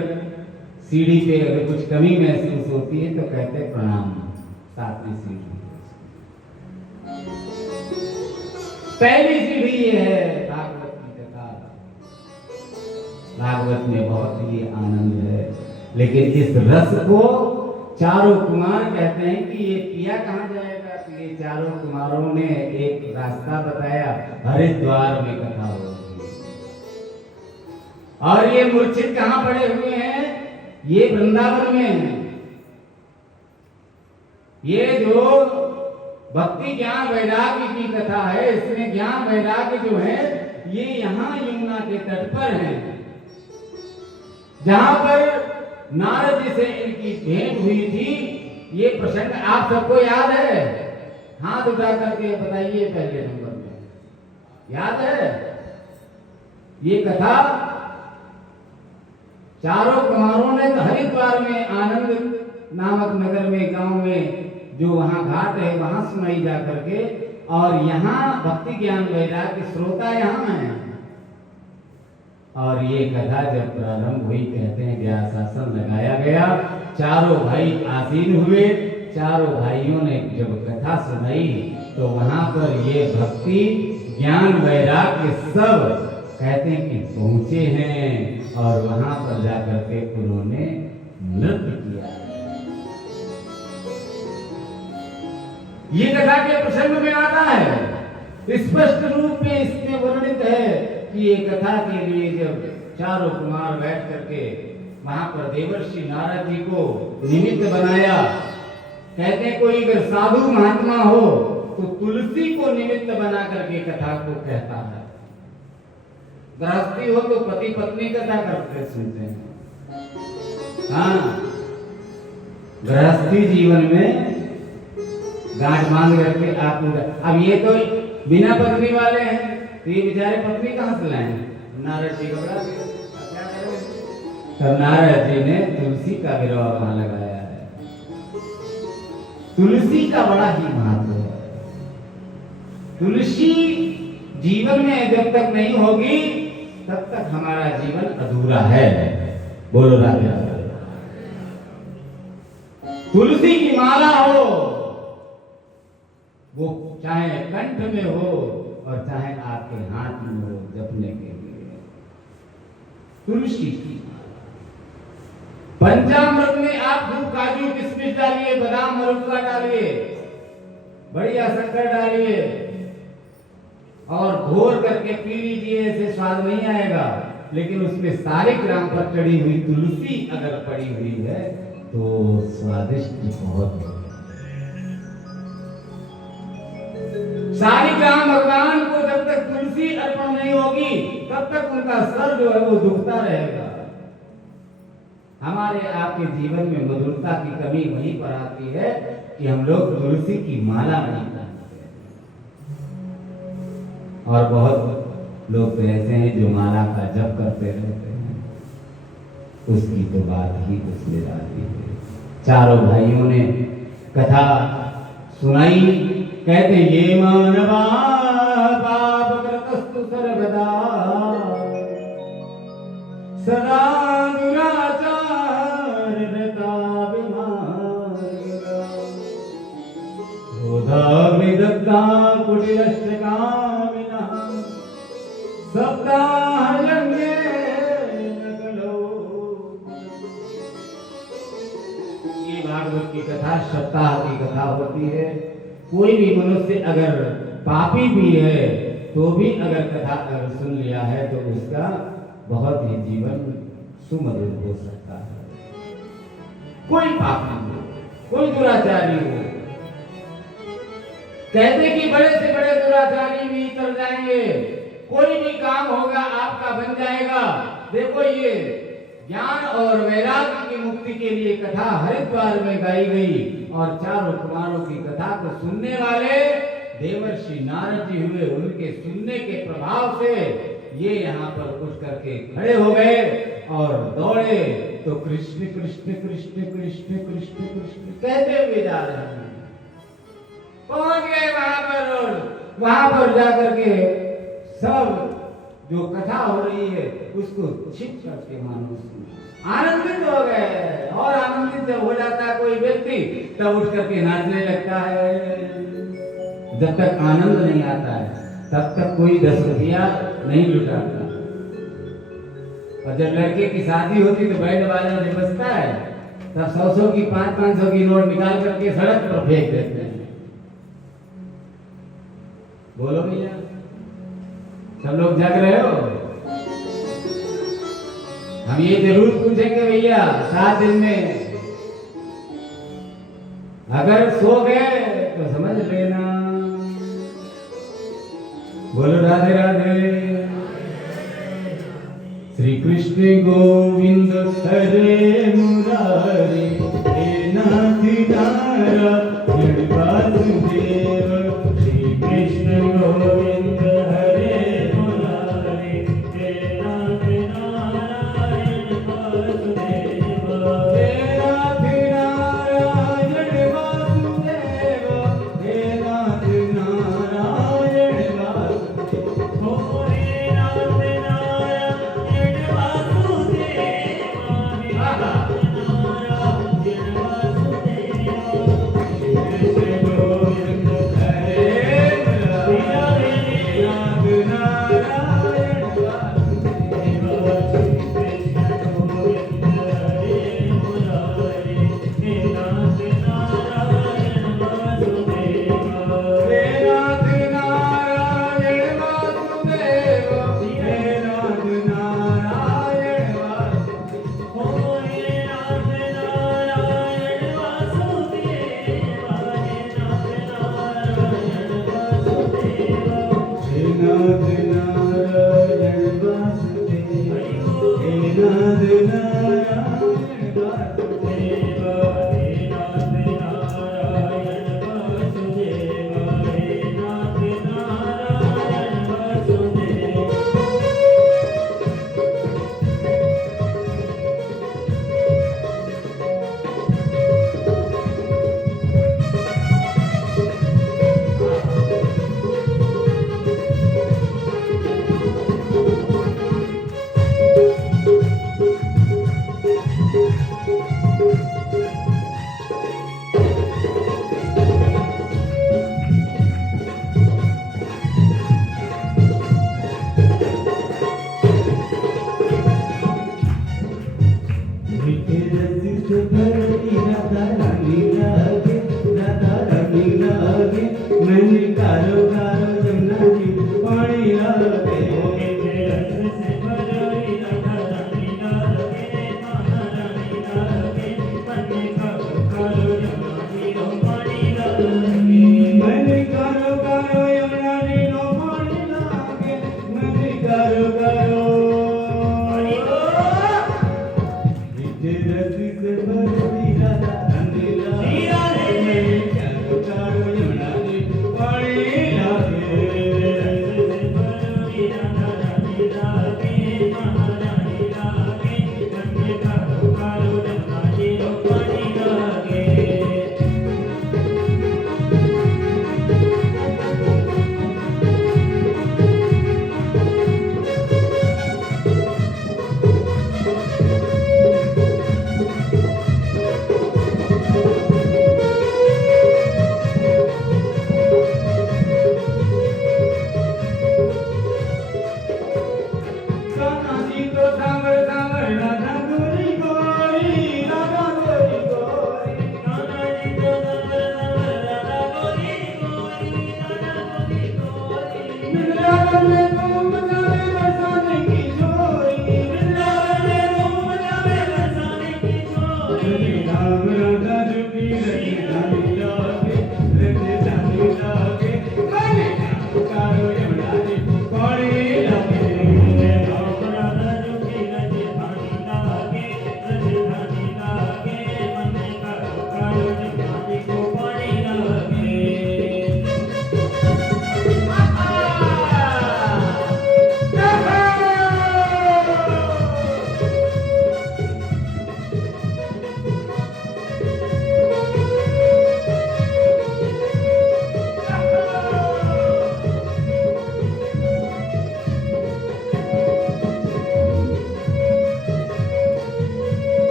सीढ़ी पे अगर कुछ कमी महसूस होती है तो कहते प्रणाम, 7वीं सीढ़ी। पहली सीढ़ी ये है भागवत की कथा। भागवत में बहुत ही आनंद है, लेकिन इस रस को चारों कुमार कहते हैं कि ये पिया कहाँ जाएगा। तो ये चारों कुमारों ने एक रास्ता बताया, हरिद्वार में कथा होगी। और ये मूर्छित कहाँ पड़े हुए हैं, ये वृंदावन में है। ये जो भक्ति ज्ञान वैराग्य की कथा है, इसमें ज्ञान वैराग्य जो है ये यहाँ यमुना के तट पर है, जहां पर नारद जी से इनकी भेंट हुई थी। ये प्रसंग आप सबको याद है? हाथ उठा करके बताइए पहले नंबर में, याद है? ये कथा चारों कुमारों ने हरिद्वार में आनंद नामक नगर में, गांव में जो वहां घाट है वहां सुनाई जा करके, और यहाँ भक्ति ज्ञान वैराग्य श्रोता यहाँ है। और ये कथा जब प्रारंभ हुई, कहते हैं व्यासासन लगाया गया, चारों भाई आसीन हुए। चारों भाइयों ने जब कथा सुनाई तो वहां पर ये भक्ति ज्ञान वैराग्य सब कहते हैं कि पहुंचे हैं, और वहां पर जाकर के उन्होंने नृत्य किया। ये कथा के प्रसंग में आता है, स्पष्ट रूप में इसमें वर्णित है कि ये कथा के लिए जब चारों कुमार बैठ करके वहां पर देवर्षि नारद जी को निमित्त बनाया। कहते हैं कोई अगर साधु महात्मा हो तो तुलसी को निमित्त बना करके कथा को कहता है। गृहस्थी हो तो पति पत्नी कथा करते सुनते हैं। हाँ, गृहस्थी जीवन में गांठ बांध करके आप, अब ये तो बिना पत्नी वाले हैं, तो ये बेचारे पत्नी कहां से लाए? नारद जी का बड़ा, तब नारद जी ने तुलसी का विरह वहां लगाया है। तुलसी का बड़ा ही महत्व है। तुलसी जीवन में जब तक नहीं होगी तब तक हमारा जीवन अधूरा है। बोलो राधे राधे। तुलसी की माला हो, वो चाहे कंठ में हो और चाहे आपके हाथ में हो, जपने के लिए तुलसी की। पंचामृत में आप दूध काजू किशमिश डालिए, बादाम मरुआ डालिए, बढ़िया शक्कर डालिए और घोर करके पी लीजिए, ऐसे स्वाद नहीं आएगा। लेकिन उसमें सारे ग्राम पर चढ़ी हुई तुलसी अगर पड़ी हुई है तो स्वादिष्ट बहुत है। सारी ग्राम भगवान को जब तक तुलसी अर्पण नहीं होगी तब तक उनका सर जो है वो दुखता रहेगा। हमारे आपके जीवन में मधुरता की कमी वहीं पर आती है कि हम लोग तुलसी की माला नहीं पहनते। और बहुत लोग तो ऐसे हैं जो माला का जप करते रहते हैं, उसकी तो बात ही कुछ निराली है। चारों भाइयों ने कथा सुनाई। कहते ये मानवा पाप कृतस्तु सर्वदा सदा दुराचार रता विमानिना क्रोधा विदग्धा कुटिलश्चकामिनः सप्ताहयज्ञे नकलो। ये भागवत की कथा सप्ताह की कथा होती है। कोई भी मनुष्य अगर पापी भी है तो भी अगर कथा अगर सुन लिया है तो उसका बहुत ही जीवन सुमधुर हो सकता है। कोई पापी हो, कोई दुराचारी हो, कहते कि बड़े से बड़े दुराचारी भी कर जाएंगे, कोई भी काम होगा आपका बन जाएगा। देखो ये ज्ञान और वैराग्य की मुक्ति के लिए कथा हरिद्वार में गाई गई, और चारों कुमारों की कथा को सुनने वाले देवर्षि नारद जी हुए। उनके सुनने के प्रभाव से ये यहाँ पर उठ करके खड़े हो गए और दौड़े तो कृष्ण कृष्ण कृष्ण कृष्ण कृष्ण कृष्ण कहते हुए जा रहे हैं। पहुंच गए वहां पर, और वहां पर जाकर के सब जो कथा हो रही है उसको छिप करके मानो आनंदित हो गए। और आनंदित जब हो जाता है कोई व्यक्ति तब उठ करके नाचने लगता है। जब तक आनंद नहीं आता है तब तक कोई 10 रुपया नहीं लुटाता। और जब लड़के की शादी होती तो बैंड बाजा जब बजता है तब 100 की 500 की नोट निकाल करके सड़क पर फेंक देते हैं। बोलो भैया, सब लोग जग रहे हो? हम ये जरूर पूछेंगे भैया 7 दिन में अगर सो गए तो समझ लेना। बोलो राधे राधे। श्री कृष्ण गोविंद हरे मुरारी हे नाथ नारायण वासुदेव। श्री कृष्ण गोविंद हरे मुरारी हे नाथ नारायण वासुदेव। हे नाथ नारायण वासुदेव। हे नाथ नारायण वासुदेव। हो हे नाथ नारायण वासुदेव।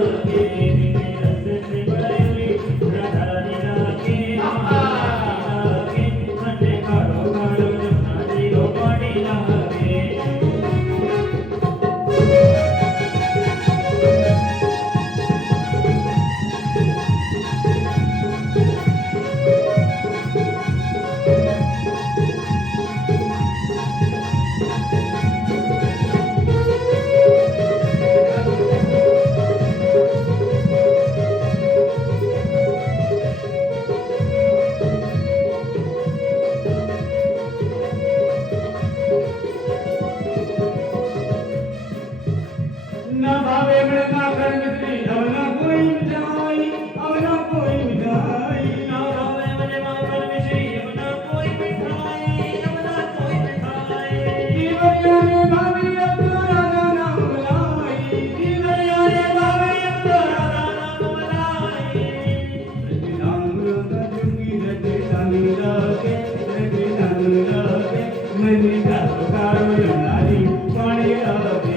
लागे रस से बड़ी राधा रानी लागे लागे मने कारो कारो जमुना जी रो पानी लागे न भावे मन माखन मिश्री अब न कोई मिठाई अब न कोई मिठाई ना भावे मने माखन मिश्री अब ना कोई मिठाई अब ना कोई मिठाई जीवरिया ने भाभी अब तो राधा नाम लाई जीवरिया रे भावे अब तो राधा नाम मलाई नाम राधा जुगी रटे रानी लागे रटे रानी लागे मैंने कारो कारो यमुनारी पानी लागे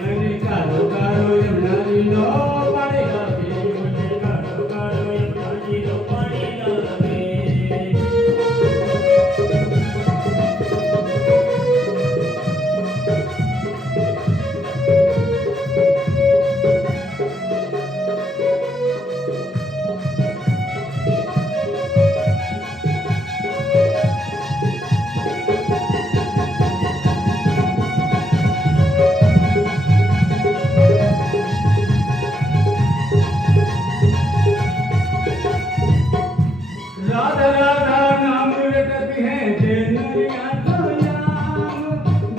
मैंने कारो कारो यमुनारी लो पानी लागे राधा राधा नाम रटती है जे नरिया तो याम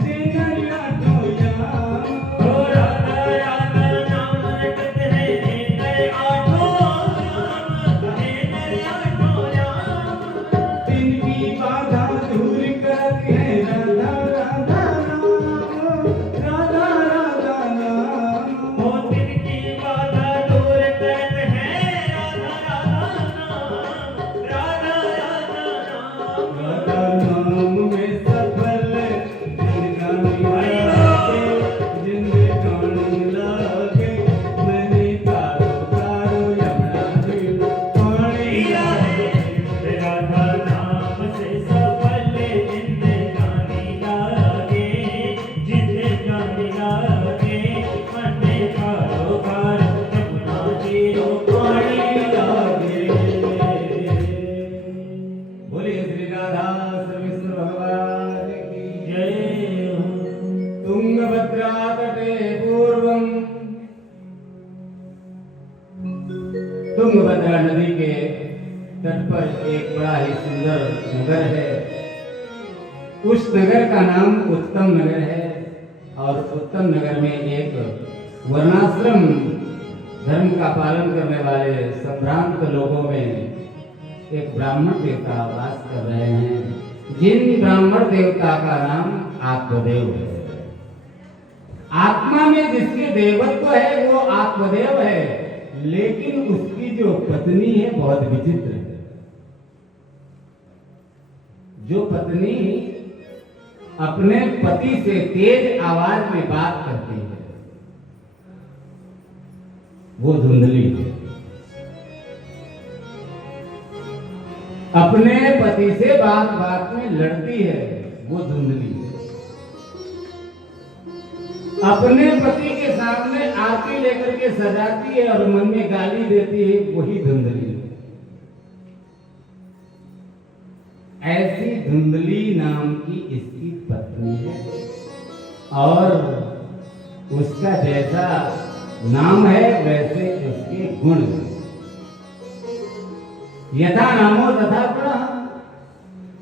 जे नरिया तो याम तिनकी बाधा दूर करती है राधा राधा नाम राधा राधा नाम राधा नाम में सफल जिंदगानी लागे मैंने कारो कारो यमुना जी पानी लागे राधा नाम से सफल जिंदगानी लागे जिंदगानी लागे मने कारोबार जमुना जी रो पानी लागे बोलिए श्री राधा सर्वेश्वर भगवान की जय हो तुंगभद्रा तटे पूर्वम तुंगभद्रा नदी के तट पर एक बड़ा ही सुंदर नगर है। उस नगर का नाम उत्तम नगर है और उत्तम नगर में एक वर्णाश्रम धर्म का पालन करने वाले संभ्रांत लोगों में एक ब्राह्मण देवता वास कर रहे हैं, जिन ब्राह्मण देवता का नाम आत्मदेव है। आत्मा में जिसके देवत्व है वो आत्मदेव है, लेकिन उसकी जो पत्नी है बहुत विचित्र है। जो पत्नी अपने पति से तेज आवाज में बात करती है वो धुंधली है। अपने पति से बात बात में लड़ती है वो धुंधली है। अपने पति के सामने आरती लेकर के सजाती है और मन में गाली देती है वही धुंधली है। ऐसी धुंधली नाम की इसकी पत्नी है और उसका जैसा नाम है वैसे उसके गुण हैं। यथा नामो तथा गुणः।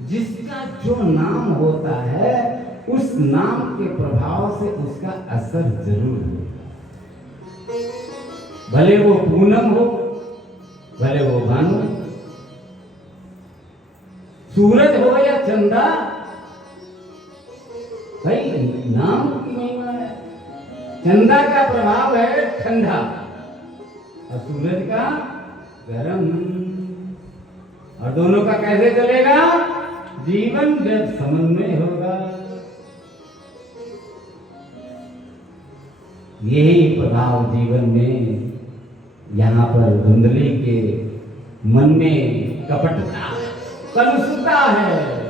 जिसका जो नाम होता है उस नाम के प्रभाव से उसका असर जरूर होता है। भले वो पूनम हो, भले वो भानु, सूरज हो या चंदा, भाई नाम की महिमा है। चंदा का प्रभाव है ठंडा और सूरज का गरम। और दोनों का कैसे चलेगा? जीवन जब समन्वय होगा। यही प्रभाव जीवन में यहाँ पर धुंधली के मन में कपटता है, कलुषता है।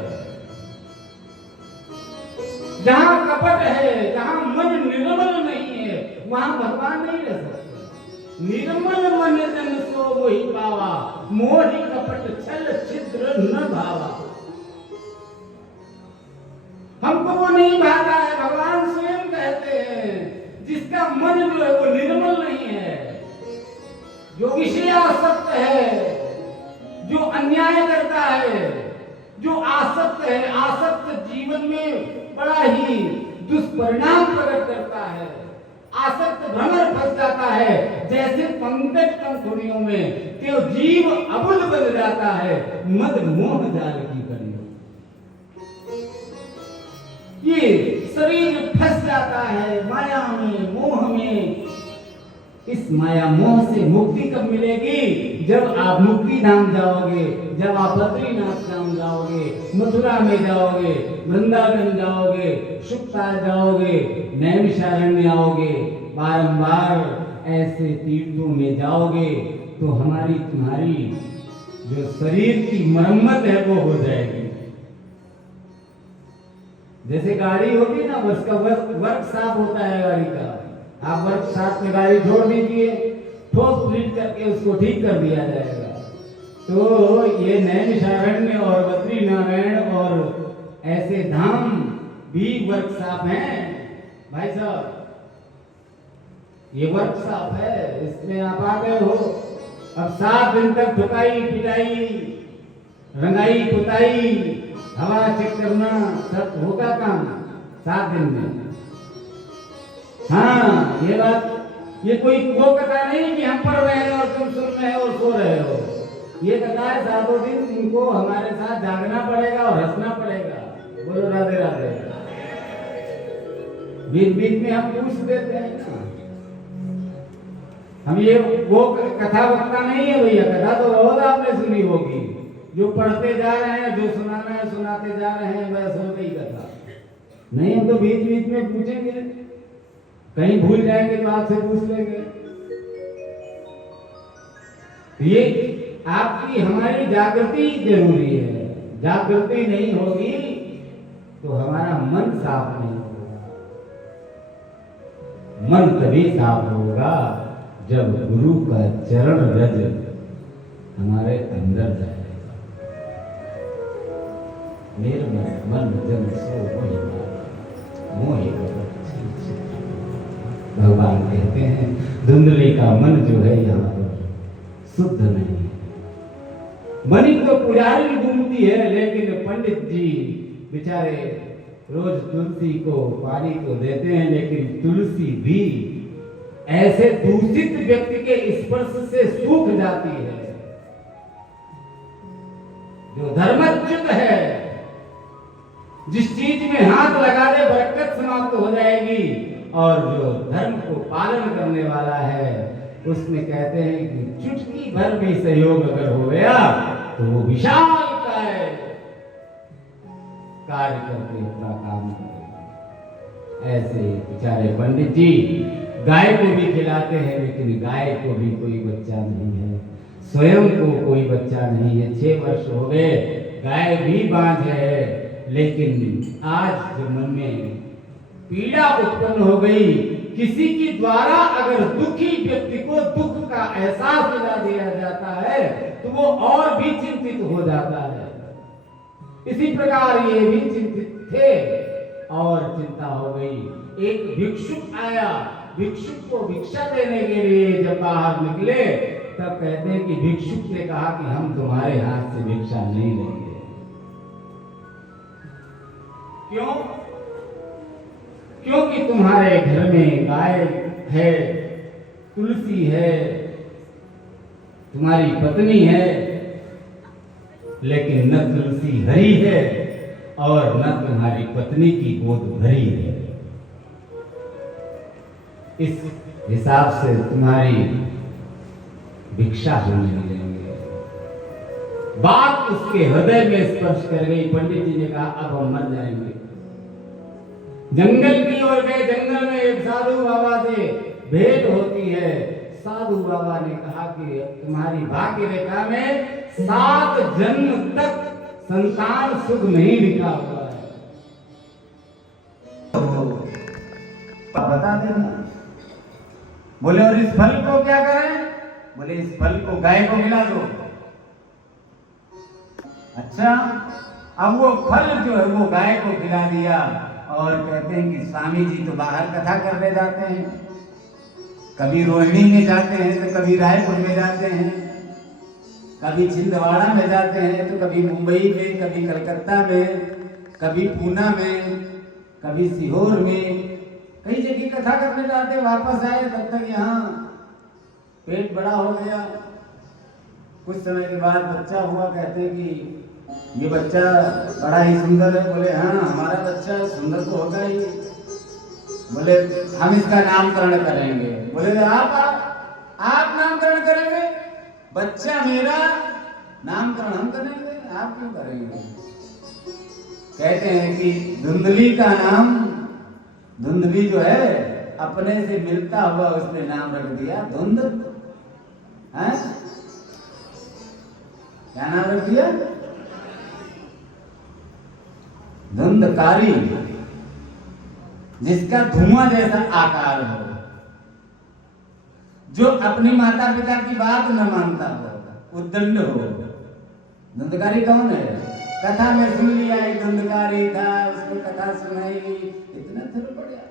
जहाँ कपट है, जहाँ मन निर्मल नहीं है, वहाँ भगवान नहीं रह सकते। निर्मल मन जन सो मोहि पावा, मोहि कपट छल छिद्र न भावा। हमको वो नहीं भाता है। भगवान स्वयं कहते हैं जिसका मन जो है वो निर्मल नहीं है, जो विषयासक्त है, जो अन्याय करता है, जो आसक्त है, आसक्त जीवन में बड़ा ही दुष्परिणाम प्रकट करता है। आसक्त भ्रमर फंस जाता है, जैसे पंकज पंखुड़ियों में त्यो जीव अबुल बन जाता है, मद मोह जाल की कड़ियों। ये शरीर फंस जाता है माया में, मोह में। इस माया मोह से मुक्ति कब मिलेगी? जब आप मुक्ति धाम जाओगे, जब आप बद्रीनाथ धाम जाओगे, मथुरा में जाओगे, वृंदावन जाओगे, शुक्ता जाओगे, नैमिषारण्य आओगे, बारंबार ऐसे तीर्थों में जाओगे तो हमारी तुम्हारी जो शरीर की मरम्मत है वो हो जाएगी। जैसे गाड़ी होगी ना, उसका वर्कशॉप होता है गाड़ी का। आप वर्कशॉप में गाड़ी छोड़ दीजिए, ठोक पीट करके उसको ठीक कर दिया जाएगा। तो ये नैमिषारण्य और बद्रीनारायण और ऐसे धाम भी वर्कशॉप हैं भाई साहब। ये वर्कशॉप है, इसमें आप आ गए हो। अब 7 दिन तक ठुकाई पिटाई, रंगाई पुताई, हवा चेक करना, सब होगा काम 7 दिन में। हाँ, ये बात, ये कोई वो कथा नहीं कि हम पढ़ रहे हैं और तुम सुन रहे हो और सो रहे हो। ये कथा है 7 दिन तुमको हमारे साथ जागना पड़ेगा और हंसना पड़ेगा। बोलो राधे राधे। बीच बीच में हम पूछ देते हैं ना, हम ये वो कथा वक्ता नहीं है भैया। कथा तो बहुत आपने सुनी होगी, जो पढ़ते जा रहे हैं, जो सुनाना है सुनाते जा रहे हैं, वह सुन गई कथा नहीं। हम तो बीच बीच में पूछेंगे, कहीं भूल जाएंगे तो आपसे पूछ लेंगे। ये आपकी हमारी जागृति जरूरी है। जागृति नहीं होगी तो हमारा मन साफ नहीं होगा। मन तभी साफ होगा जब गुरु का चरण रज हमारे अंदर जाएगा। निर्मल मन जन सो मोहि भगवान कहते हैं धुंधली का मन जो है यहाँ पर शुद्ध नहीं है। मणि तो पुजारी घूमती है, लेकिन पंडित जी बेचारे रोज तुलसी को पानी तो देते हैं, लेकिन तुलसी भी ऐसे दूषित व्यक्ति के स्पर्श से सूख जाती है। जो धर्मच्युत है, जिस चीज में हाथ लगा दे बरकत समाप्त हो जाएगी, और जो धर्म को पालन करने वाला है उसमें कहते हैं कि चुटकी भर भी सहयोग अगर हो गया तो वो विशाल कार्य करके अपना काम करेगा। ऐसे बेचारे पंडित जी गाय को भी खिलाते हैं, लेकिन गाय को भी कोई बच्चा नहीं है, स्वयं को कोई बच्चा नहीं है। 6 वर्ष हो गए, गाय भी बांझ है, लेकिन आज जो मन में पीड़ा उत्पन्न हो गई, किसी के द्वारा अगर दुखी व्यक्ति को दुख का एहसास दिला दिया जाता है तो वो और भी चिंतित हो जाता है। इसी प्रकार ये भी चिंतित थे और चिंता हो गई। एक भिक्षुक आया, भिक्षुक को भिक्षा देने के लिए जब बाहर निकले तब कहते हैं कि भिक्षुक ने कहा कि हम तुम्हारे हाथ से भिक्षा नहीं लेंगे। क्यों? क्योंकि तुम्हारे घर में गाय है, तुलसी है, तुम्हारी पत्नी है, लेकिन न तुलसी हरी है और न तुम्हारी पत्नी की गोद भरी है। इस हिसाब से तुम्हारी भिक्षा हम नहीं लेंगे। बात उसके हृदय में स्पर्श कर गई। पंडित जी ने कहा अब हम मर जाएंगे। जंगल की ओर गए, जंगल में एक साधु बाबा से भेंट होती है। साधु बाबा ने कहा कि तुम्हारी भाग्य रेखा में 7 जन्म तक संतान सुख नहीं लिखा हुआ है, तो बता देना। बोले और इस फल को क्या करें? बोले इस फल को गाय को मिला दो। अच्छा, अब वो फल जो है वो गाय को खिला दिया और कहते हैं कि स्वामी जी तो बाहर कथा करने जाते हैं, कभी रोहिणी में जाते हैं तो कभी रायपुर में जाते हैं, कभी छिंदवाड़ा में जाते हैं तो कभी मुंबई में, कभी कलकत्ता में, कभी पूना में, कभी सीहोर में, कई जगह कथा करने जाते। वापस आए तब तक यहाँ पेट बड़ा हो गया। कुछ समय के बाद बच्चा हुआ, कहते हैं कि ये बच्चा बड़ा ही सुंदर है। बोले हाँ, हमारा बच्चा सुंदर तो होगा ही। बोले हम इसका नामकरण करेंगे। बोले आप नामकरण करेंगे? बच्चा मेरा, नामकरण हम करेंगे, आप क्यों करेंगे? कहते हैं कि धुंधली का नाम, धुंधली जो है अपने से मिलता हुआ उसने नाम रख दिया धुंध। है क्या नाम रख दिया? धुंधकारी, जिसका धुआं जैसा आकार हो, जो अपने माता पिता की बात न मानता हो, उद्दंड हो। धुंधकारी कौन है? कथा में सुन लिया एक धुंधकारी था, उसको कथा सुनाई, इतना थोड़ा पड़ गया।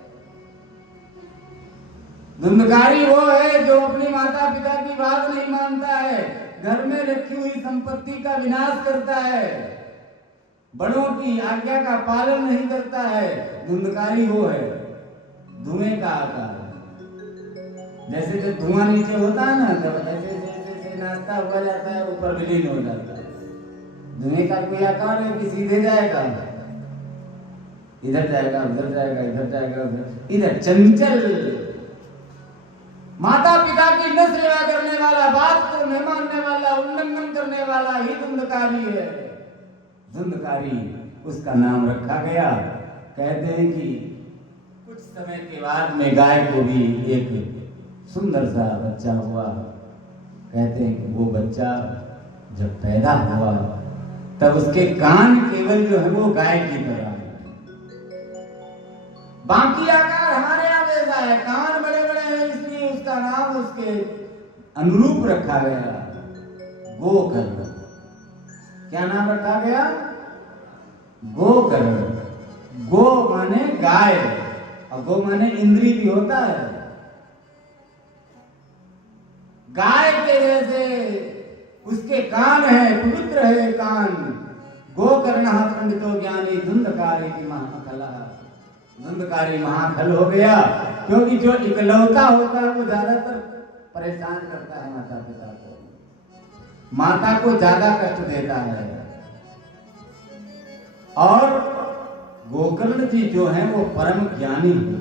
धुंधकारी वो है जो अपनी माता पिता की बात नहीं मानता है, घर में रखी हुई संपत्ति का विनाश करता है, बड़ों की आज्ञा का पालन नहीं करता है। धुंधकारी वो है, धुएं का आकार। जैसे जब धुआं नीचे होता है ना, तब ऐसे नाश्ता हुआ जाता है, ऊपर विलीन हो जाता है। धुएं का कोई आकार है कि सीधे जाएगा, इधर जाएगा, उधर जाएगा, इधर जाएगा, उधर। इधर चंचल, माता पिता की न सेवा करने वाला, बात को न मानने वाला, उल्लंघन करने वाला ही धुंधकारी है। धुंधकारी उसका नाम रखा गया। कहते हैं कि कुछ समय के बाद में गाय को भी एक सुंदर सा बच्चा हुआ। कहते हैं कि वो बच्चा जब पैदा हुआ तब उसके कान केवल जो है वो गाय की तरह है, बाकी आकार हमारे यहाँ जैसा है, कान बड़े बड़े हैं, इसलिए उसका नाम उसके अनुरूप रखा गया, गोकर्ण। क्या नाम रखा गया? गोकर्ण। गो माने गाय, और गो माने इंद्री भी होता है। गाय के जैसे उसके कान है, पवित्र है कान। गोकर्ण पंडितो ज्ञानी धुंधकारी की महाखला। धुंधकारी महाखल हो गया, क्योंकि जो इकलौता होता है वो ज्यादातर परेशान करता है माता पिता को, माता को ज्यादा कष्ट देता है। और गोकर्ण जी जो हैं वो परम ज्ञानी हुए।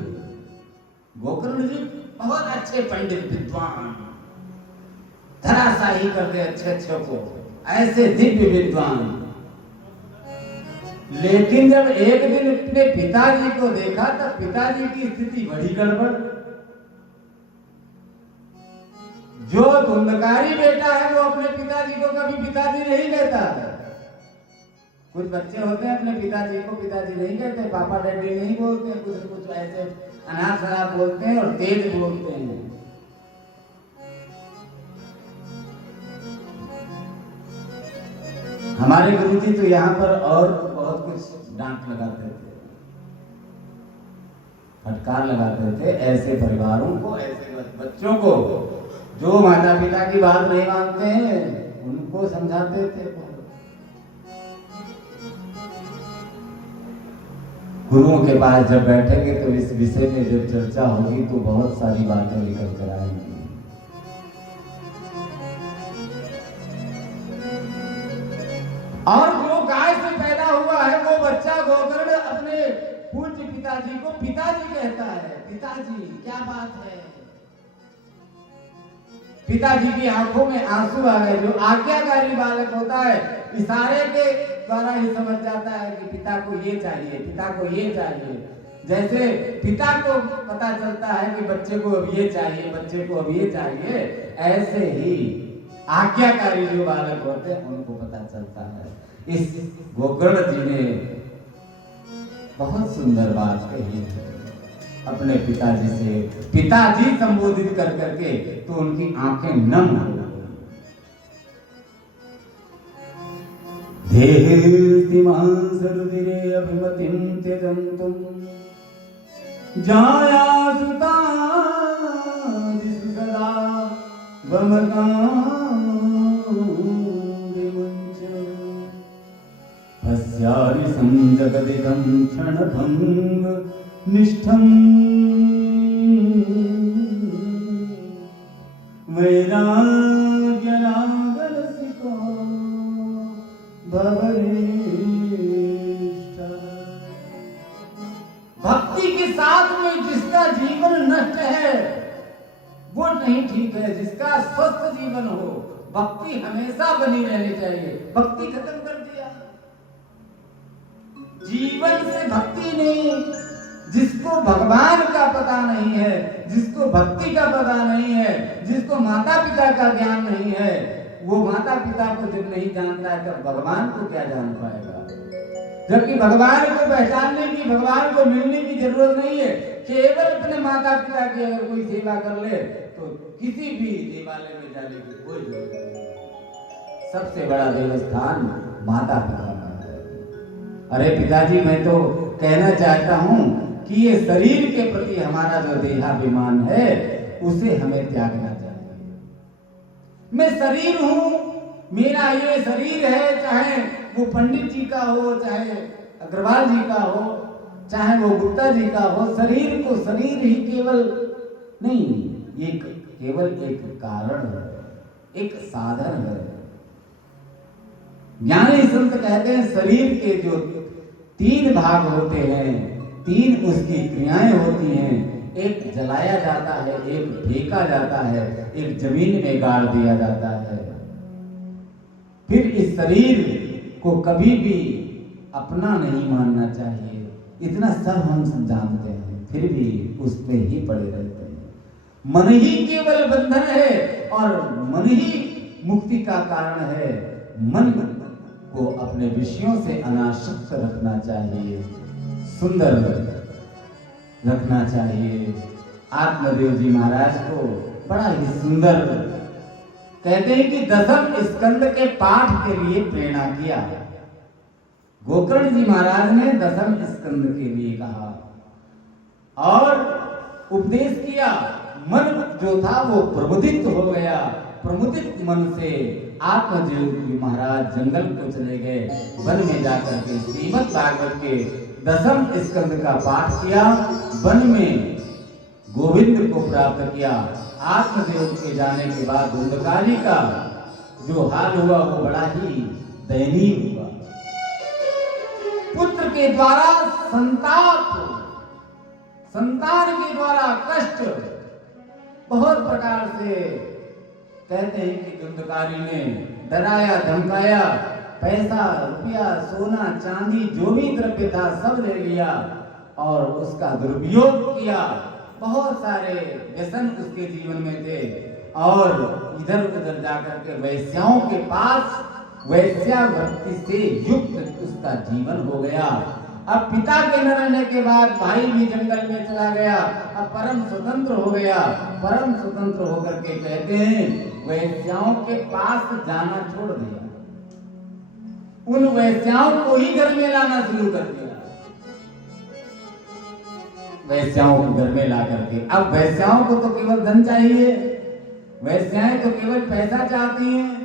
गोकर्ण जी बहुत अच्छे पंडित, विद्वान, धराशाही कर दे अच्छे को, ऐसे दिव्य विद्वान। लेकिन जब एक दिन अपने पिताजी को देखा तब पिताजी की स्थिति बड़ी गड़बड़। जो धुंधकारी बेटा है वो अपने पिताजी को कभी पिताजी नहीं कहता। कुछ बच्चे होते हैं अपने पिताजी को पिताजी नहीं कहते, पापा डैडी नहीं बोलते, कुछ ऐसे अनाप शनाप बोलते हैं और तेज बोलते हैं। हमारे गुरुजी तो यहाँ पर और बहुत कुछ डांट लगाते थे, फटकार लगाते थे ऐसे परिवारों को, ऐसे बच्चों को जो माता पिता की बात नहीं मानते हैं, उनको समझाते थे। गुरुओं के पास जब बैठेंगे तो इस विषय में जब चर्चा होगी तो बहुत सारी बातें निकल कर आएंगी। और जो गाय से पैदा हुआ है वो बच्चा गोकर्ण अपने पूज्य पिताजी को पिताजी कहता है। पिताजी, क्या बात है। पिताजी की आंखों में आंसू आ गए। जो आज्ञाकारी बालक होता है इशारे के द्वारा ही समझ जाता है कि पिता को ये चाहिए, पिता को ये चाहिए। जैसे पिता को पता चलता है कि बच्चे को अब ये चाहिए, बच्चे को अब ये चाहिए, ऐसे ही आज्ञाकारी जो बालक होते हैं उनको पता चलता है। इस गोकर्ण जी ने बहुत सुंदर बात कही है अपने पिताजी से, पिताजी संबोधित कर करके, तो उनकी आंखें नम हो गई। देहस्तिमांसरुधिरे अभिमतिं त्यजन्तुं जायासुता दिशु सदा वमकान्दिमुञ्च अस्यारिसं जगदिदं क्षणभङ्ग निष्ठं वैराग्यरागरसिको भक्ति के साथ में जिसका जीवन नष्ट है वो नहीं ठीक है। जिसका स्वस्थ जीवन हो, भक्ति हमेशा बनी रहनी चाहिए। भक्ति खत्म कर दिया, जीवन से भक्ति नहीं। जिसको भगवान का पता नहीं है, जिसको भक्ति का पता नहीं है, जिसको माता पिता का ज्ञान नहीं है, वो माता पिता को जब नहीं जानता है तब भगवान को क्या जान पाएगा। जबकि भगवान को पहचानने की, भगवान को मिलने की जरूरत नहीं है। केवल अपने माता पिता की अगर कोई सेवा कर ले तो किसी भी देवालय में जाने की कोई जरूरत नहीं। सबसे बड़ा देवस्थान माता पिता का है। अरे पिताजी, मैं तो कहना चाहता हूँ कि ये शरीर के प्रति हमारा जो देहाभिमान है उसे हमें त्यागना चाहिए। मैं शरीर हूं, मेरा ये शरीर है, चाहे वो पंडित जी का हो, चाहे अग्रवाल जी का हो, चाहे वो गुप्ता जी का हो। शरीर को शरीर ही केवल नहीं, ये केवल एक कारण है, एक साधन है। ज्ञानी संत कहते हैं शरीर के जो 3 भाग होते हैं, 3 उसकी क्रियाएं होती हैं। एक जलाया जाता है, एक फेंका जाता है, एक जमीन में गाड़ दिया जाता है। फिर इस शरीर को कभी भी अपना नहीं मानना चाहिए। इतना सब हम जानते हैं, फिर भी उस पे ही पड़े रहते हैं। मन ही केवल बंधन है और मन ही मुक्ति का कारण है। मन को अपने विषयों से अनासक्त रखना चाहिए, सुंदर रखना चाहिए। आत्मदेव जी महाराज को बड़ा ही सुंदर कहते हैं कि 10वें स्कंद के पाठ के लिए प्रेरणा किया। गोकर्ण जी महाराज ने 10वें स्कंद के लिए कहा और उपदेश किया। मन जो था वो प्रमुदित हो गया। प्रमुदित मन से आत्मदेव जी महाराज जंगल को चले गए। वन में जाकर के श्रीमद् भागवत के 10वें स्कंद का पाठ किया। वन में गोविंद को प्राप्त किया। आत्मदेव के जाने के बाद धुंधकारी का जो हाल हुआ वो बड़ा ही दयनीय हुआ। पुत्र के द्वारा संताप, संतान के द्वारा कष्ट, बहुत प्रकार से कहते हैं कि धुंधकारी ने डराया, धमकाया, पैसा, रुपया, सोना, चांदी, जो भी द्रव्य था सब ले लिया और उसका दुरुपयोग किया। बहुत सारे व्यसन उसके जीवन में थे और इधर उधर जाकर के वैश्याओं के पास वैश्यावृत्ति से युक्त उसका जीवन हो गया। अब पिता के न रहने के बाद भाई भी जंगल में चला गया। अब परम स्वतंत्र हो गया। परम स्वतंत्र होकर के कहते हैं वैश्याओं के पास जाना छोड़ दिया। उन वैश्याओं को ही घर में लाना शुरू कर दिया। वैश्याओं को घर में ला करके, अब वैश्याओं को तो केवल धन चाहिए। वैश्याएं तो केवल पैसा चाहती हैं।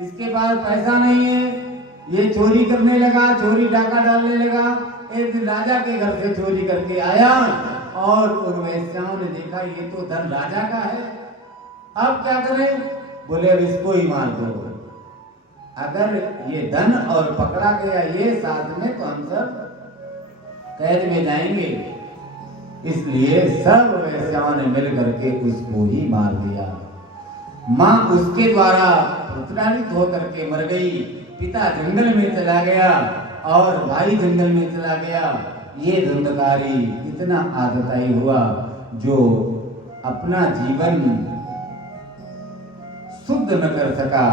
इसके पास पैसा नहीं है, ये चोरी करने लगा, चोरी डाका डालने लगा। एक दिन राजा के घर से चोरी करके आया और उन वैश्याओं ने देखा ये तो धन राजा का है। अब क्या करें? बोले अब इसको ही मार दो। अगर ये धन और पकड़ा गया ये साथ में तो हम सब कैद में जाएंगे। इसलिए सब वैश्याओं ने मिल करके उसको ही मार दिया। माँ उसके द्वारा प्रताड़ित होकर के मर गई। पिता जंगल में चला गया और भाई जंगल में चला गया। ये धुंधकारी कितना आदताई हुआ जो अपना जीवन शुद्ध न कर सका,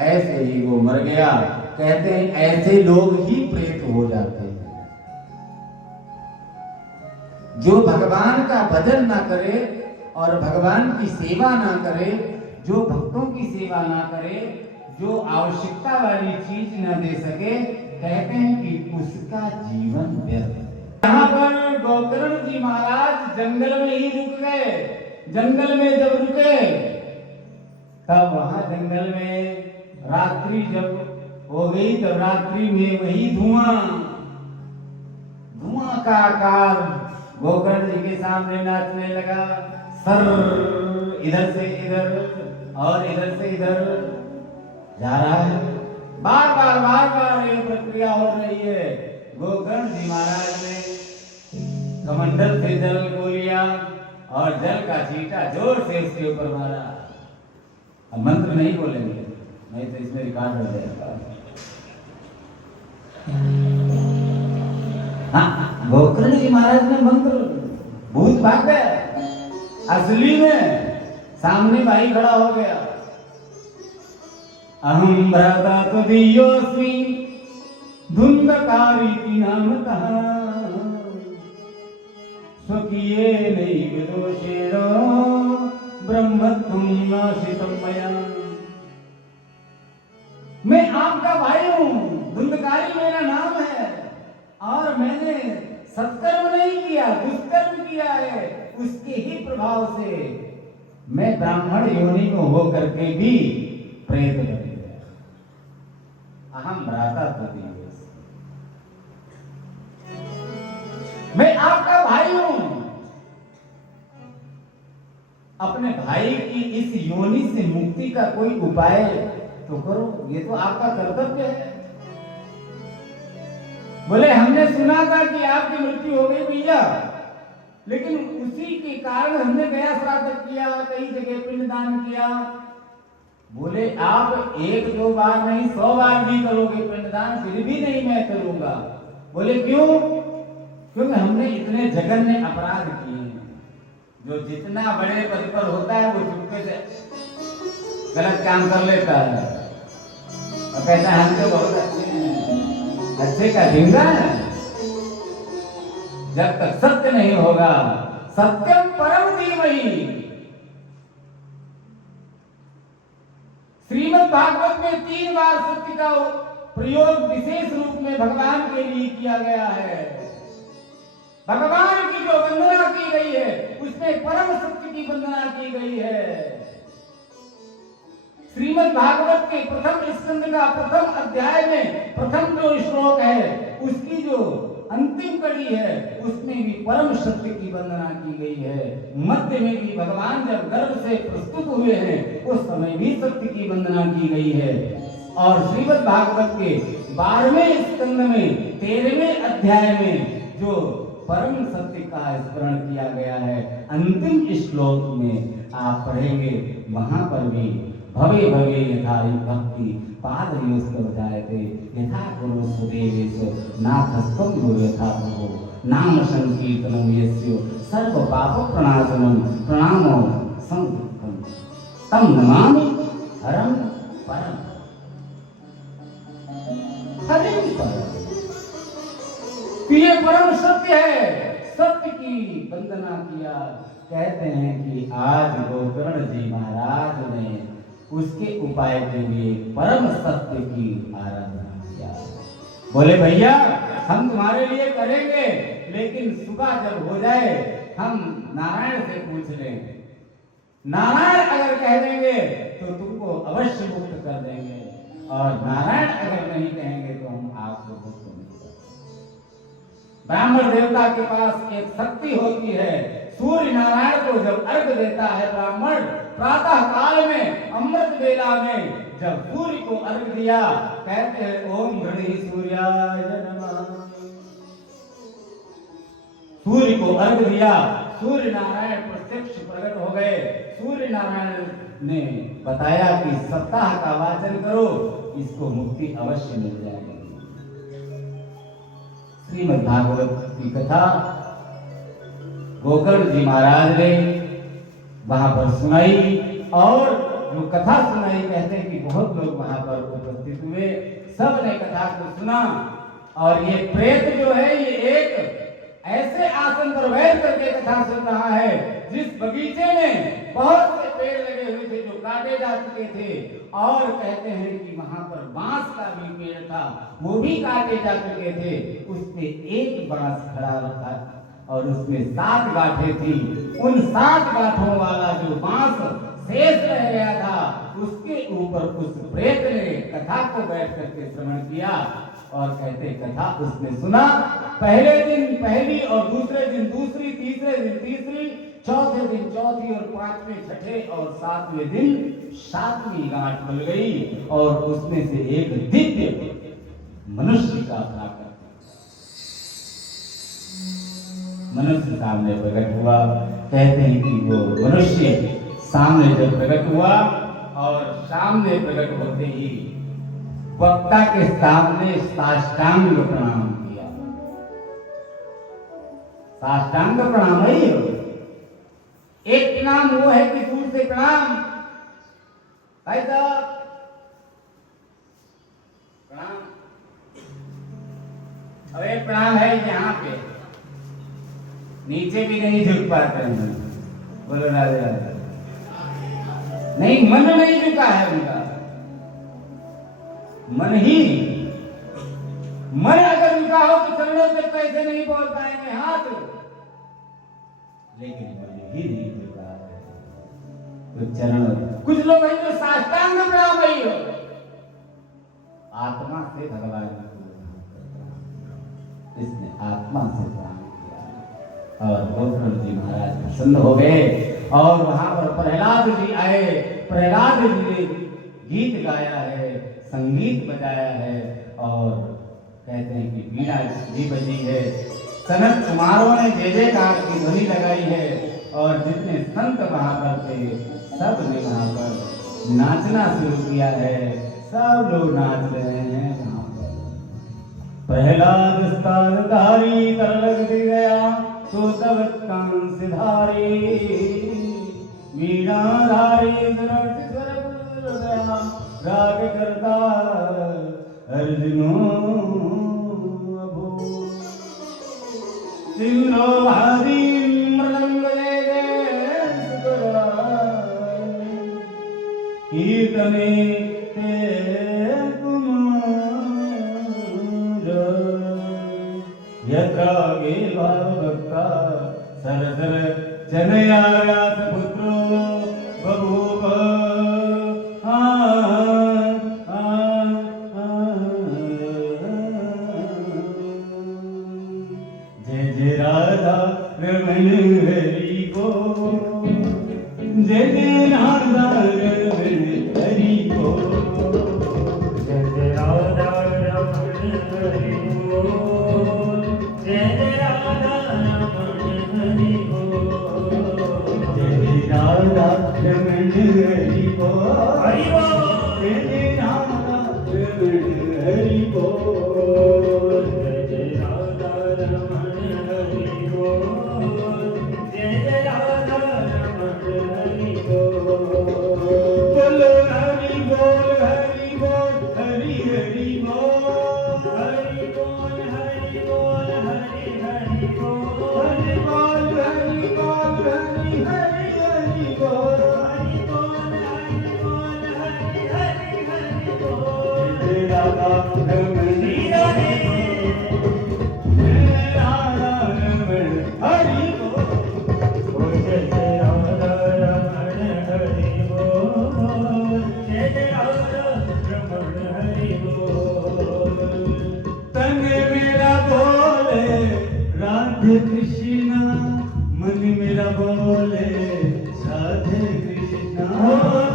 ऐसे ही वो मर गया। कहते हैं ऐसे लोग ही प्रेत हो जाते हैं। जो भगवान का भजन ना करे और भगवान की सेवा ना करे, जो भक्तों की सेवा ना करे, जो आवश्यकता वाली चीज ना दे सके, कहते हैं कि उसका जीवन व्यर्थ है। यहाँ पर गोकर्ण जी महाराज जंगल में ही रुक गए। जंगल में जब रुके तब वहां जंगल में रात्रि जब हो गई, तब रात्रि में वही धुआं का आकार गोकर्ण जी के सामने नाचने लगा। सर इधर से इधर और इधर से इधर जा रहा है। बार बार ये प्रक्रिया हो रही है। गोकर्ण जी महाराज ने कमंडल से जल को लिया और जल का छींटा जोर से उसके ऊपर मारा। अब मंत्र नहीं बोलेंगे, नहीं तो इसमें रिकॉर्ड हो जाएगा। हाँ, गोकर्ण जी महाराज ने मंत्र, भूत भाग गया। असली में सामने भाई खड़ा हो गया। अहम भ्राता त्वदीयोऽस्मि धुंधकारी नामतः स्वकीये नैव दोषेण ब्रह्मत्वं नाशितं मया। मैं आपका भाई हूं, धुंधकारी मेरा नाम है और मैंने सत्कर्म नहीं किया, दुष्कर्म किया है। उसके ही प्रभाव से मैं ब्राह्मण योनि को होकर के भी प्रेत बन गया। अहम भ्राता त्वदीयोऽस्मि, मैं आपका भाई हूं। अपने भाई की इस योनि से मुक्ति का कोई उपाय तो करो, ये तो आपका कर्तव्य है। बोले हमने सुना था कि आपकी मृत्यु हो गई भैया, लेकिन उसी के कारण हमने गया श्राद्ध किया, कई जगह पिंडदान किया। बोले आप एक दो बार नहीं 100 बार भी करोगे पिंडदान, फिर भी नहीं मैं करूंगा। बोले क्यों? क्योंकि हमने इतने जघन्य अपराध किए हैं। जो जितना बड़े पद पर होता है वो चुपके से गलत काम कर लेता है और कहता है हम तो बहुत अच्छे हैं। अच्छे का ढींगा है। जब तक सत्य नहीं होगा, सत्यम परम धीमहि। श्रीमद् भागवत में 3 बार सत्य का प्रयोग विशेष रूप में भगवान के लिए किया गया है। भगवान की जो वंदना की गई है उसमें परम सत्य की वंदना की गई है। श्रीमद् भागवत के प्रथम स्कंद का प्रथम अध्याय में प्रथम जो श्लोक है उसकी जो अंतिम कड़ी है उसमें भी परम सत्य की वंदना की गई है। मध्य में भी भगवान जब गर्भ से प्रस्तुत हुए हैं उस समय भी सत्य की वंदना की गई है। और श्रीमद् भागवत के 12वें स्कंद में 13वें अध्याय में जो परम सत्य का स्मरण किया गया है अंतिम श्लोक में आप पढ़ेंगे, वहां पर भी भवे भवे यथा भक्ति पादयोस्तव जायते यथा गुरु सुदेवेश नाथस्तम यो यथा प्रभो नाम संकीर्तनम यस्यो सर्व पाप प्रणाशनम प्रणामो संकीर्तनम तम नमामि हरम परम हरिम परम। तो ये परम सत्य है, सत्य की वंदना किया। कहते हैं कि आज गोकर्ण जी महाराज ने उसके उपाय के लिए परम सत्य की आराधना किया। बोले भैया हम तुम्हारे लिए करेंगे, लेकिन सुबह जब हो जाए हम नारायण से पूछ लेंगे। नारायण अगर कह देंगे तो तुमको अवश्य मुक्त कर देंगे, और नारायण अगर नहीं कहेंगे तो हम आपको मुक्त नहीं करेंगे। ब्राह्मण देवता के पास एक शक्ति होती है। सूर्य नारायण को जब अर्घ देता है ब्राह्मण, प्रातः काल में अमृत बेला में जब सूर्य को अर्घ दिया, कहते हैं ओम घड़ी सूर्याय नमः। सूर्य को अर्घ दिया, सूर्य नारायण प्रत्यक्ष प्रकट हो गए। सूर्य नारायण ने बताया कि सप्ताह का वाचन करो, इसको मुक्ति अवश्य मिल जाएगी। श्रीमद् भागवत की कथा गोकर्ण जी महाराज ने वहां पर सुनाई और जो कथा सुनाई, कहते हैं कि बहुत लोग वहां पर उपस्थित हुए, सब ने कथा को सुना। और ये प्रेत जो है ये एक ऐसे आसन पर बैठ करके कथा सुन रहा है जिस बगीचे में बहुत से पेड़ लगे हुए थे जो काटे जा चुके थे, और कहते हैं कि वहां पर बांस का भी पेड़ था, वो भी काटे जा चुके थे। उसमें एक बांस खड़ा रखा और उसमें 7 गांठें थी। उन 7 गांठों वाला जो बांस शेष रह गया था, उसके ऊपर उस प्रेत ने कथा को बैठ करके श्रवण किया। और कहते कथा उसने सुना, पहले दिन पहली और दूसरे दिन दूसरी, तीसरे दिन तीसरी, चौथे दिन चौथी और पांचवें, छठे और 7वें दिन 7वीं गांठ खुल गई और उसमें से एक दिव्य मनुष्य का प्राकट मनुष्य सामने प्रकट हुआ। कहते हैं कि वो मनुष्य सामने जब प्रकट हुआ और सामने प्रकट होते ही वक्ता के सामने साष्टांग प्रणाम किया। साष्टांग प्रणाम है। एक प्रणाम वो है कि दूर से प्रणाम, भाई साहब प्रणाम। अब एक प्रणाम है यहाँ पे, नीचे भी नहीं झुक पाते हैं। बोलो राधे राधे। नहीं, मन नहीं झुका है उनका, मन ही, मन अगर झुका हो तो चरणों पे कैसे नहीं बोल पाएंगे हाथ, लेकिन मन ही नहीं झुका है तो चरण। कुछ लोग हैं जो साष्टांग प्रणाम ही हो, आत्मा से भगवान इसने आत्मा से प्रणाम किया और गोकर्ण जी महाराज प्रसन्न हो गए। और वहां पर प्रहलाद जी आए, प्रहलाद जी ने गीत गाया है, संगीत बजाया है और कहते हैं कि वीणा भी बजी है। सनत कुमारों ने जय जयकार की ध्वनि लगाई है और जितने संत वहां पर थे सब ने वहां पर नाचना शुरू किया है। सब लोग नाच रहे हैं वहां पर। प्रहलाद स्तनधारी तरलग गया तो तब कांसिधारी, वीणाधारी राग करता अर्जुनो अभो, सिंहो भारी मृदंग कीर्तने ते कुमार, यत्र गे भक्ता सरसर जनयास पुत्रो बभूव। जय जय राधा रमण हरि को, जय जय राधा रमण हरि को, जय जय राधा रमण हरि को, जय जय राधा रमण हरि को, जय जय राधा रमण हरि को, हरि को, जय जय राधा रमण हरि को, जय जय राधा रमण हरि को, जय जय राधा रमण हरि को। बोलो हरि बोल हरि बोल हरि हरि बोल, हरि बोल हरि बोल हरि हरि बोल, हरि बोल हरि बोल हरि हरि हरि बोल, हरि बोल हरि बोल हरि हरि हरि बोल। जय राधा रमण श्री राधे, जय राधा रमण हरि बोल, ओ जय जय राधा रमण हरि बोल, जय जय राधा रमण हरि बोल। तन मेरा बोले राधे कृष्णा, मन मेरा बोले राधे कृष्णा,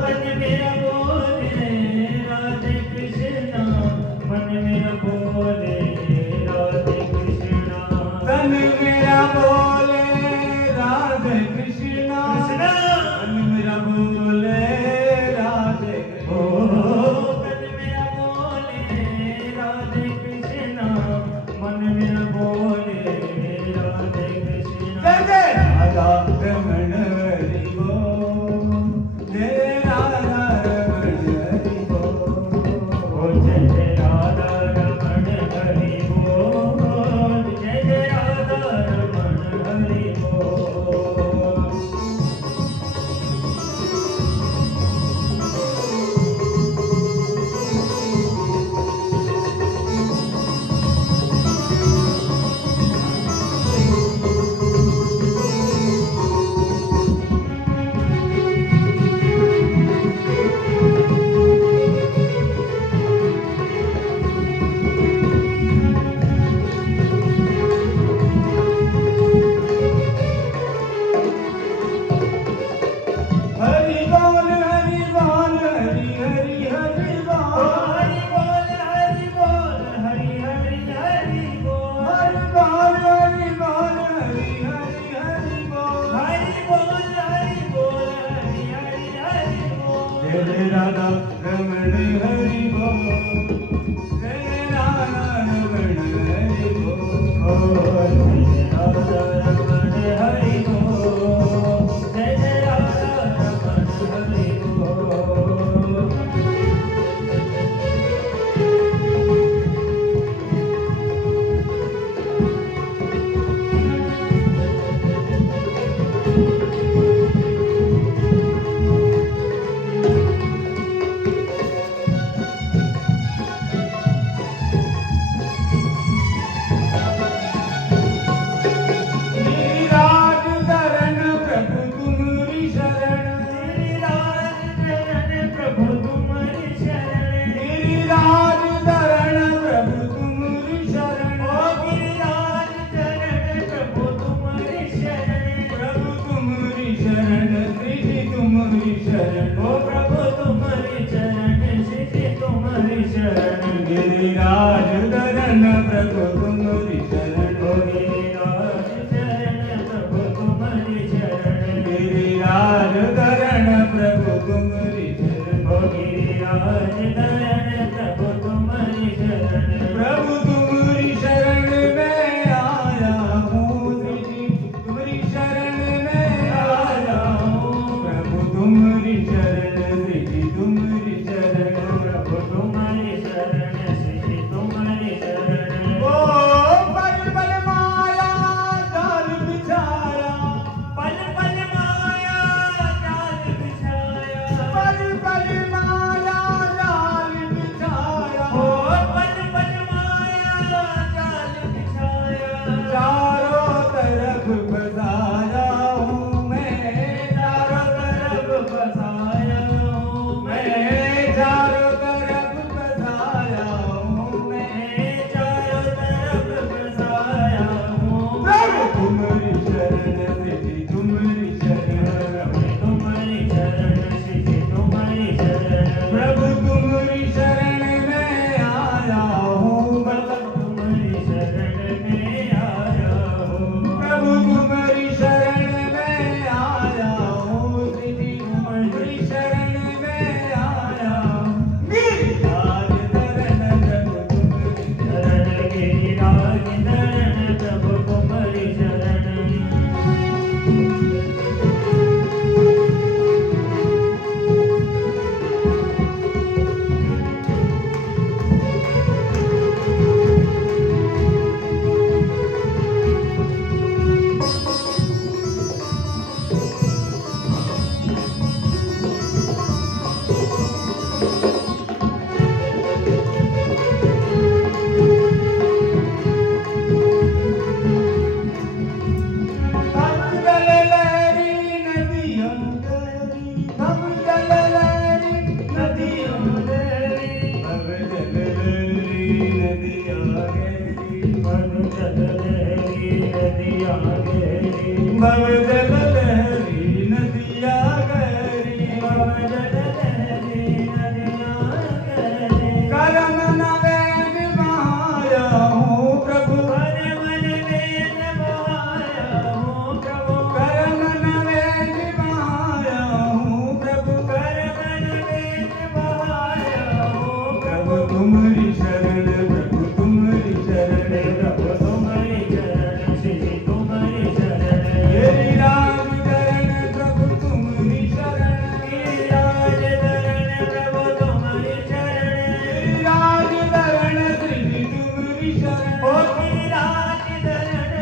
मन मेरा बोले राधे कृष्णा, मन मेरा बोले राधे कृष्णा, तन मेरा बोले राधे कृष्णा, कृष्णा, मन मेरा बोले राधे ओ कृष्णा, मन मेरा बोले राधे कृष्णा, मन मेरा बोले गिरिराज धरण प्रभु तुम्हारी शरण, गिरिराज धरण प्रभु तुम्हारी शरण, गिरिराज धरण प्रभु तुम्हारी शरण, ओ गिरिराज धरण प्रभु तुम्हारी शरण, प्रभु तुम्हारी शरण, श्री जी तुम्हारी शरण, ओ प्रभु तुम्हारी शरण, श्री तुम्हारी शरण, गिरिराज धरण प्रभु तुम्हारी शरण, ओ गिरिराज धरण प्रभु तुम्हारी शरण, गिरिराज धरण प्रभु तुम्हारी शरण, ओ गिरिराज धरण प्रभु तुम्हारी शरण, प्रभु तुम्हारी शरण में आया हूँ, श्री जी तुम्हारी शरण में आया हूँ, प्रभु तुम्हारी शरण, श्री जी तुम्हारी शरण, प्रभु तुम्हारी शरण, श्री तुम्हारी शरण, ओ पल पल माया जाल बिछाया, पल पल माया जाल बिछाया, पल पल माया जाल बिछाया, ओ पल पल माया जाल बिछाया, चारों तरफ बसाया हूँ मैं, चारों तरफ बसाया हूँ मैं, चारों तरफ बसाया हूँ मैं, चारों तरफ बसाया हूँ, प्रभु तुम्हारी शरण, श्री तुम्हारी शरण, प्रभु तुम्हारी शरण, श्री तुम्हारी शरण, प्रभु तुम्हारी शरण में आया हूँ, मतलब तुम्हारी शरण में आया हूँ, प्रभु तुम्हारी शरण में आया हूँ, श्री तुम्हारी शरण में आया हूँ, गिरिराज धरण प्रभु तुम्हारी शरण गिरिराज धरण प्रभु तुम्हारी शरण, हम जल लहरी नदियों गहरी, हम जल लहरी नदियों गहरी, हम जल लहरी नदियाँ गहरी, मन जल लहरी नदियाँ गहरी, भव जल लहरी नदियाँ गहरी, भव जल लहरी नदियाँ गहरी, करम नवैन बहाया हूँ प्रभु, कर मन वेद बहाया हूँ प्रभु, करम नवैन बहाया हूँ प्रभु, कर मन वेद बहाया हूँ प्रभु तुम्हारी शरण, प्रभु तुम्हारी शरण, प्रभु तुम्हारी शरण, श्री तुम्हारी शरण, गिरिराज धरण प्रभु तुम्हारी शरण, गिरिराज धरण प्रभु तुम्हारी शरण, गिरिराज धरण श्री तुम्हारी शरण, ओ गिरिराज धरण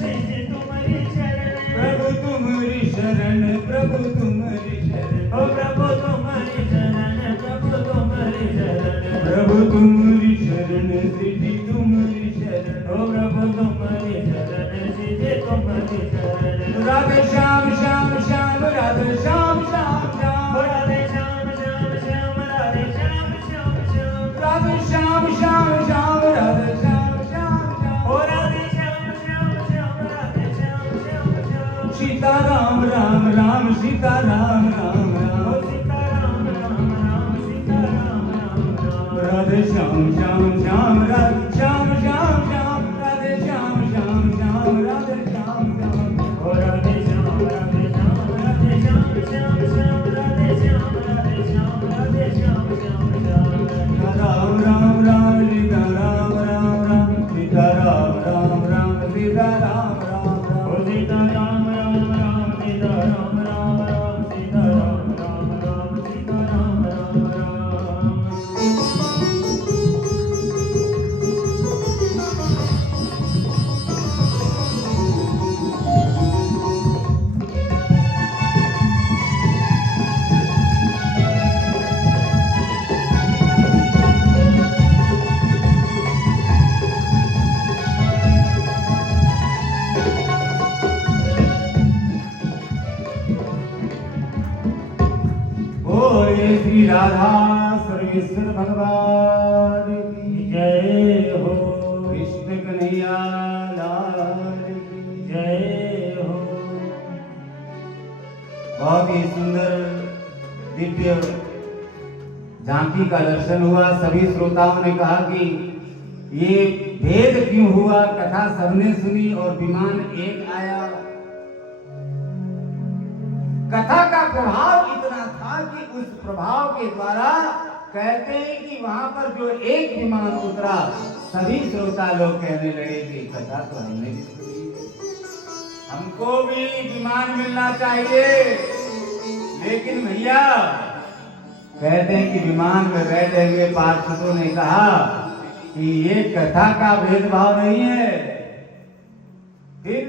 श्री तुम्हारी शरण, प्रभु तुम्हारी शरण, प्रभु तुम्हारी शरण, ओ प्रभु तुम्हारी शरण, प्रभु तुम्हारी शरण, प्रभु तुम्हारी शरण, श्री तुम्हारी शरण, ओ प्रभु तुम्हारी शरण, श्री तुम्हारी शरण, राधे श्याम श्याम श्याम, राधे श्याम श्याम श्याम, राधे श्याम श्याम श्याम, राधे श्याम श्याम श्याम, राधे श्याम श्याम श्याम, राधे श्याम श्याम श्याम, ओ राधे श्याम श्याम श्याम, राधे श्याम श्याम श्याम, सीता राम राम राम, सीता राम राम ओ राम, सीता राम राम राम, सीता राम राम राम, राधे श्याम श्याम श्याम, राधे श्याम श्याम श्याम, राधे श्याम श्याम श्याम, राधे श्याम श्याम, ओ राधे श्याम राधे श्याम, राधे श्याम श्याम श्याम, राधे श्याम राधे श्याम, राधे श्याम श्याम श्याम, राम राम राम, सीता राम राम राम, सीता राम राम राम, सीता राम राम ओ राम, सीता राम राम राम, सीता राम राम राम, सीता राम राम राम, सीता राम राम राम, श्री राधा सर्वेश्वर भगवान की जय हो। कृष्ण कन्हैया लाल की जय हो। बहुत ही सुंदर दिव्य झांकी का दर्शन हुआ। सभी श्रोताओं ने कहा कि ये भेद क्यों हुआ। कथा सबने सुनी और विमान एक आया। कथा का प्रभाव इतना था कि उस प्रभाव के द्वारा कहते हैं कि वहां पर जो एक विमान उतरा, सभी श्रोता लोग कहने लगे कि कथा तो हमने भी सुनी, हमको भी विमान मिलना चाहिए। लेकिन भैया कहते हैं कि विमान में बैठे हुए पार्षदों ने कहा कि ये कथा का भेदभाव नहीं है। फिर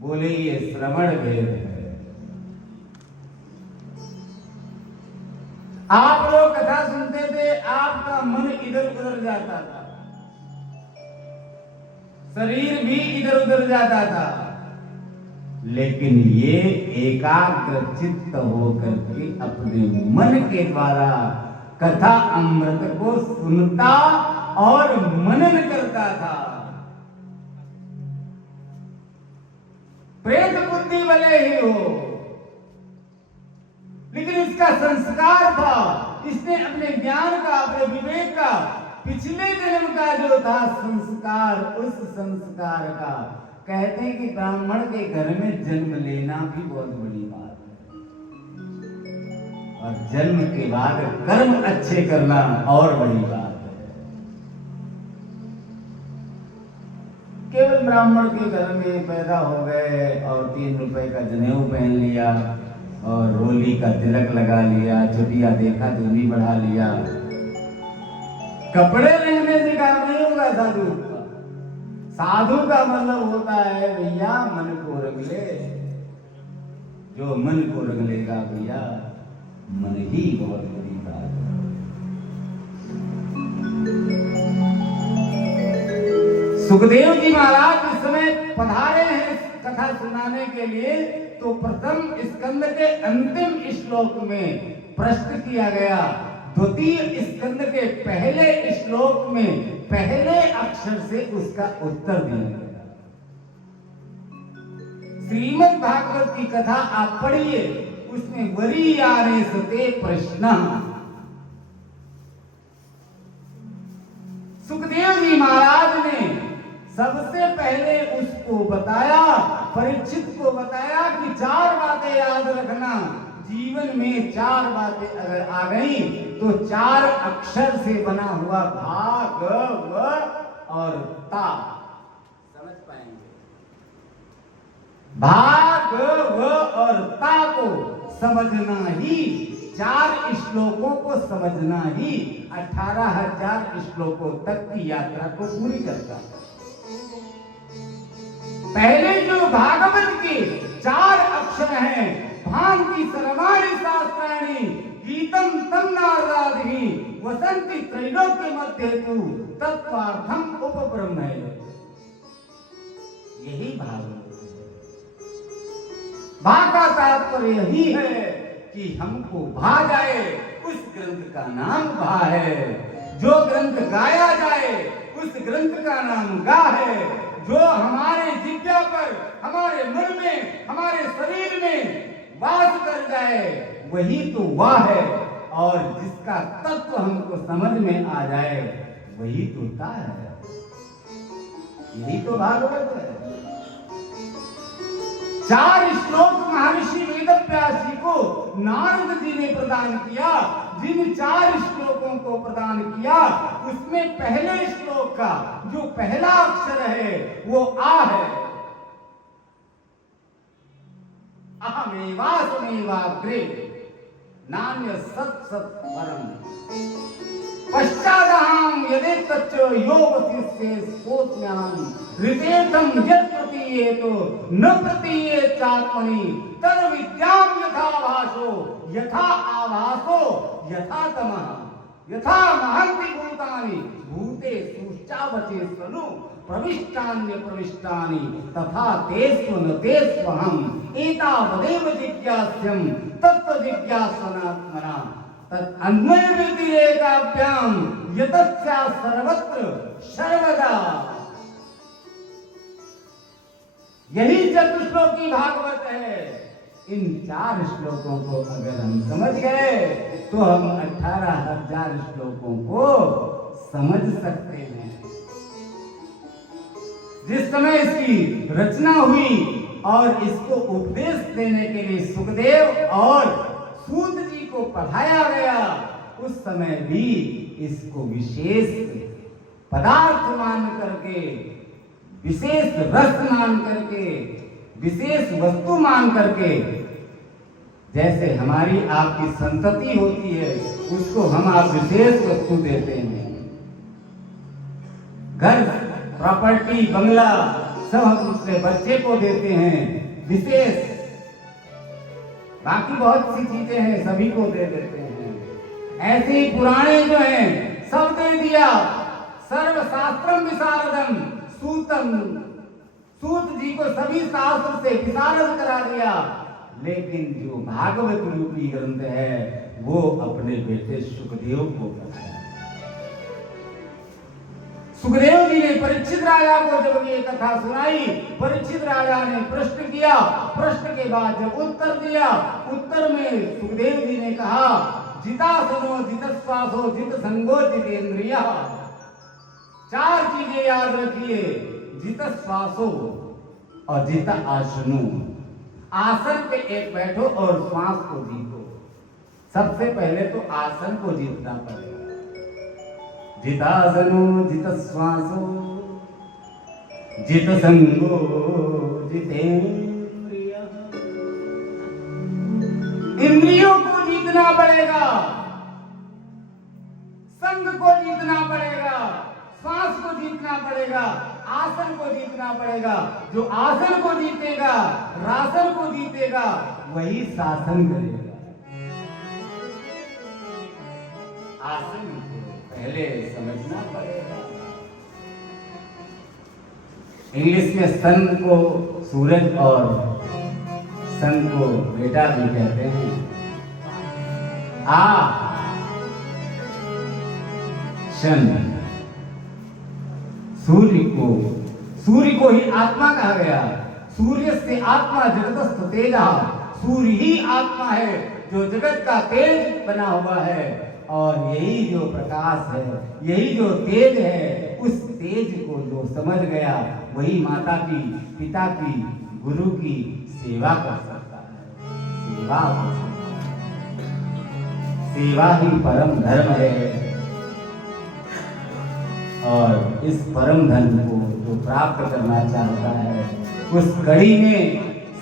बोले ये श्रवण भेद है। आप लोग कथा सुनते थे, आपका मन इधर उधर जाता था, शरीर भी इधर उधर जाता था, लेकिन ये एकाग्र चित्त होकर के अपने मन के द्वारा कथा अमृत को सुनता और मनन करता था। प्रेत बुद्धि भले ही हो, लेकिन इसका संस्कार था। इसने अपने ज्ञान का, अपने विवेक का, पिछले जन्म का जो था संस्कार, उस संस्कार का कहते हैं कि ब्राह्मण के घर में जन्म लेना भी बहुत बड़ी बात है, और जन्म के बाद कर्म अच्छे करना और बड़ी बात है। केवल ब्राह्मण के घर में पैदा हो गए और 3 रुपए का जनेऊ पहन लिया और रोली का तिलक लगा लिया, चुटिया देखा दूनी बढ़ा लिया, कपड़े लेने से काम नहीं होगा साधु का। साधु का मतलब होता है भैया मन को रंग ले। जो मन को रंग लेगा भैया, मन ही बहुत बड़ी बात है। सुखदेव जी महाराज इस समय पधारे हैं कथा सुनाने के लिए। तो प्रथम स्कंद के अंतिम श्लोक में प्रश्न किया गया, द्वितीय स्कंद के पहले श्लोक में पहले अक्षर से उसका उत्तर दिया गया। श्रीमद् भागवत की कथा आप पढ़िए, उसमें वरीयारे सते प्रश्न। सुखदेव जी महाराज ने सबसे पहले उसको बताया, परीक्षित को बताया कि 4 बातें याद रखना। जीवन में 4 बातें अगर आ गई तो 4 अक्षर से बना हुआ भाग व और ता समझ पाएंगे। भाग व और ता को समझना ही, 4 श्लोकों को समझना ही 18,000 श्लोकों तक की यात्रा को पूरी करता है। पहले जो भागवत के 4 अक्षर हैं, भांति सर्वाणि शास्त्राणि गीतम तम नारदादि वसंति त्रैलोक्य मध्येतु तत्वार्थम उपब्रह्म है। यही भागवत है। भा का तात्पर्य यही है कि हमको भा जाए। उस ग्रंथ का नाम भा है। जो ग्रंथ गाया जाए उस ग्रंथ का नाम गा है। जो हमारे जिज्ञा पर, हमारे मन में, हमारे शरीर में वास कर जाए वही तो वाह है। और जिसका तत्व हमको समझ में आ जाए वही तो ता है। यही तो भागवत है। 4 श्लोक महर्षि वेदव्यास जी को नारद जी ने प्रदान किया। जिन 4 श्लोकों को प्रदान किया उसमें पहले श्लोक का जो पहला अक्षर है वो आ है। अहमेवास्मेवाग्रे नान्य सत् सत् परम पश्चादहं यदेतच्च योगशिष्ये स्फोत्म्यान् ऋतेतं यत् प्रतीयेतो न प्रतीयेत्यात्मनि तद् विद्यां यथा भासो यथा आभासो यथा तमः यथा महन्ति भूतानि भूते सुश्चावचे सनु प्रविष्टान्य प्रविष्टानि तथा तेस्व न तेस्वहम् एतावदेव जिज्ञास्यम् तत्त्व जिज्ञासनात्मना अन्वय व्यतिरेकाभ्याम यतस्या सर्वत्र सर्वदा। यही चतुश्लोकी भागवत है। इन 4 श्लोकों को अगर हम समझ गए तो हम 18,000 श्लोकों को समझ सकते हैं। जिस समय इसकी रचना हुई और इसको उपदेश देने के लिए सुखदेव और सूत जी को पढ़ाया गया, उस समय भी इसको विशेष पदार्थ मान करके, विशेष रस मान करके, विशेष वस्तु मान करके, जैसे हमारी आपकी संतति होती है उसको हम आप विशेष वस्तु देते हैं। घर, प्रॉपर्टी, बंगला सब हम अपने बच्चे को देते हैं विशेष। बाकी बहुत सी चीजें हैं सभी को दे देते हैं। ऐसे ही पुराने जो हैं सब दे दिया। सर्वशास्त्रम विशारदम सूतम, सूत जी को सभी शास्त्र से विशारद करा दिया। लेकिन जो भागवत रूपी ग्रंथ है वो अपने बेटे सुखदेव को बताया। सुखदेव जी ने परीक्षित राजा को जब ये कथा सुनाई, परीक्षित राजा ने प्रश्न किया। प्रश्न के बाद जब उत्तर दिया, उत्तर में सुखदेव जी ने कहा, जितासनो जितश्वासो जित संगो जितेंद्रिया। 4 चीजें याद रखिए, जितश्वासो और जित आसनो। आसन पे एक बैठो और श्वास को जीतो। सबसे पहले तो आसन को जीतना पड़ेगा। जितासनो जित श्वासो जित संगो जितेंद्रिया। इंद्रियों को जीतना पड़ेगा, संग को जीतना पड़ेगा, श्वास को जीतना पड़ेगा, आसन को जीतना पड़ेगा। जो आसन को जीतेगा, रासन को जीतेगा, वही शासन करेगा। आसन को पहले समझना पड़ेगा। इंग्लिश में सन को सूरज और सन को बेटा भी कहते हैं। शन सूर्य को ही आत्मा कहा गया। सूर्य से आत्मा जगतस्थ तेजा। सूर्य ही आत्मा है जो जगत का तेज बना हुआ है। और यही जो प्रकाश है, यही जो तेज है, उस तेज को जो समझ गया वही माता की, पिता की, गुरु की सेवा कर सकता है। सेवा ही परम धर्म है। और इस परम धन को जो प्राप्त करना चाहता है, उस कड़ी में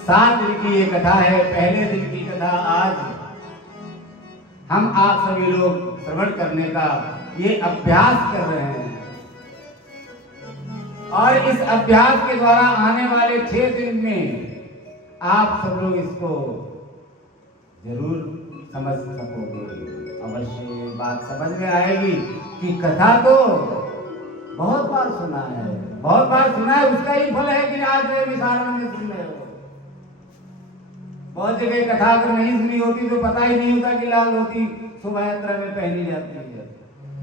7 दिन की ये कथा है। पहले दिन की कथा आज हम आप सभी लोग श्रवण करने का ये अभ्यास कर रहे हैं। और इस अभ्यास के द्वारा आने वाले 6 दिन में आप सब लोग इसको जरूर समझ सकोगे। अवश्य बात समझ में आएगी कि कथा तो बहुत बार सुना है, बहुत बार सुना है, उसका ही फल है कि आज विशारद में सुन रहे हो। बहुत जगह कथा अगर नहीं सुनी होती तो पता ही नहीं होता कि लाल धोती शोभा यात्रा में पहनी जाती है,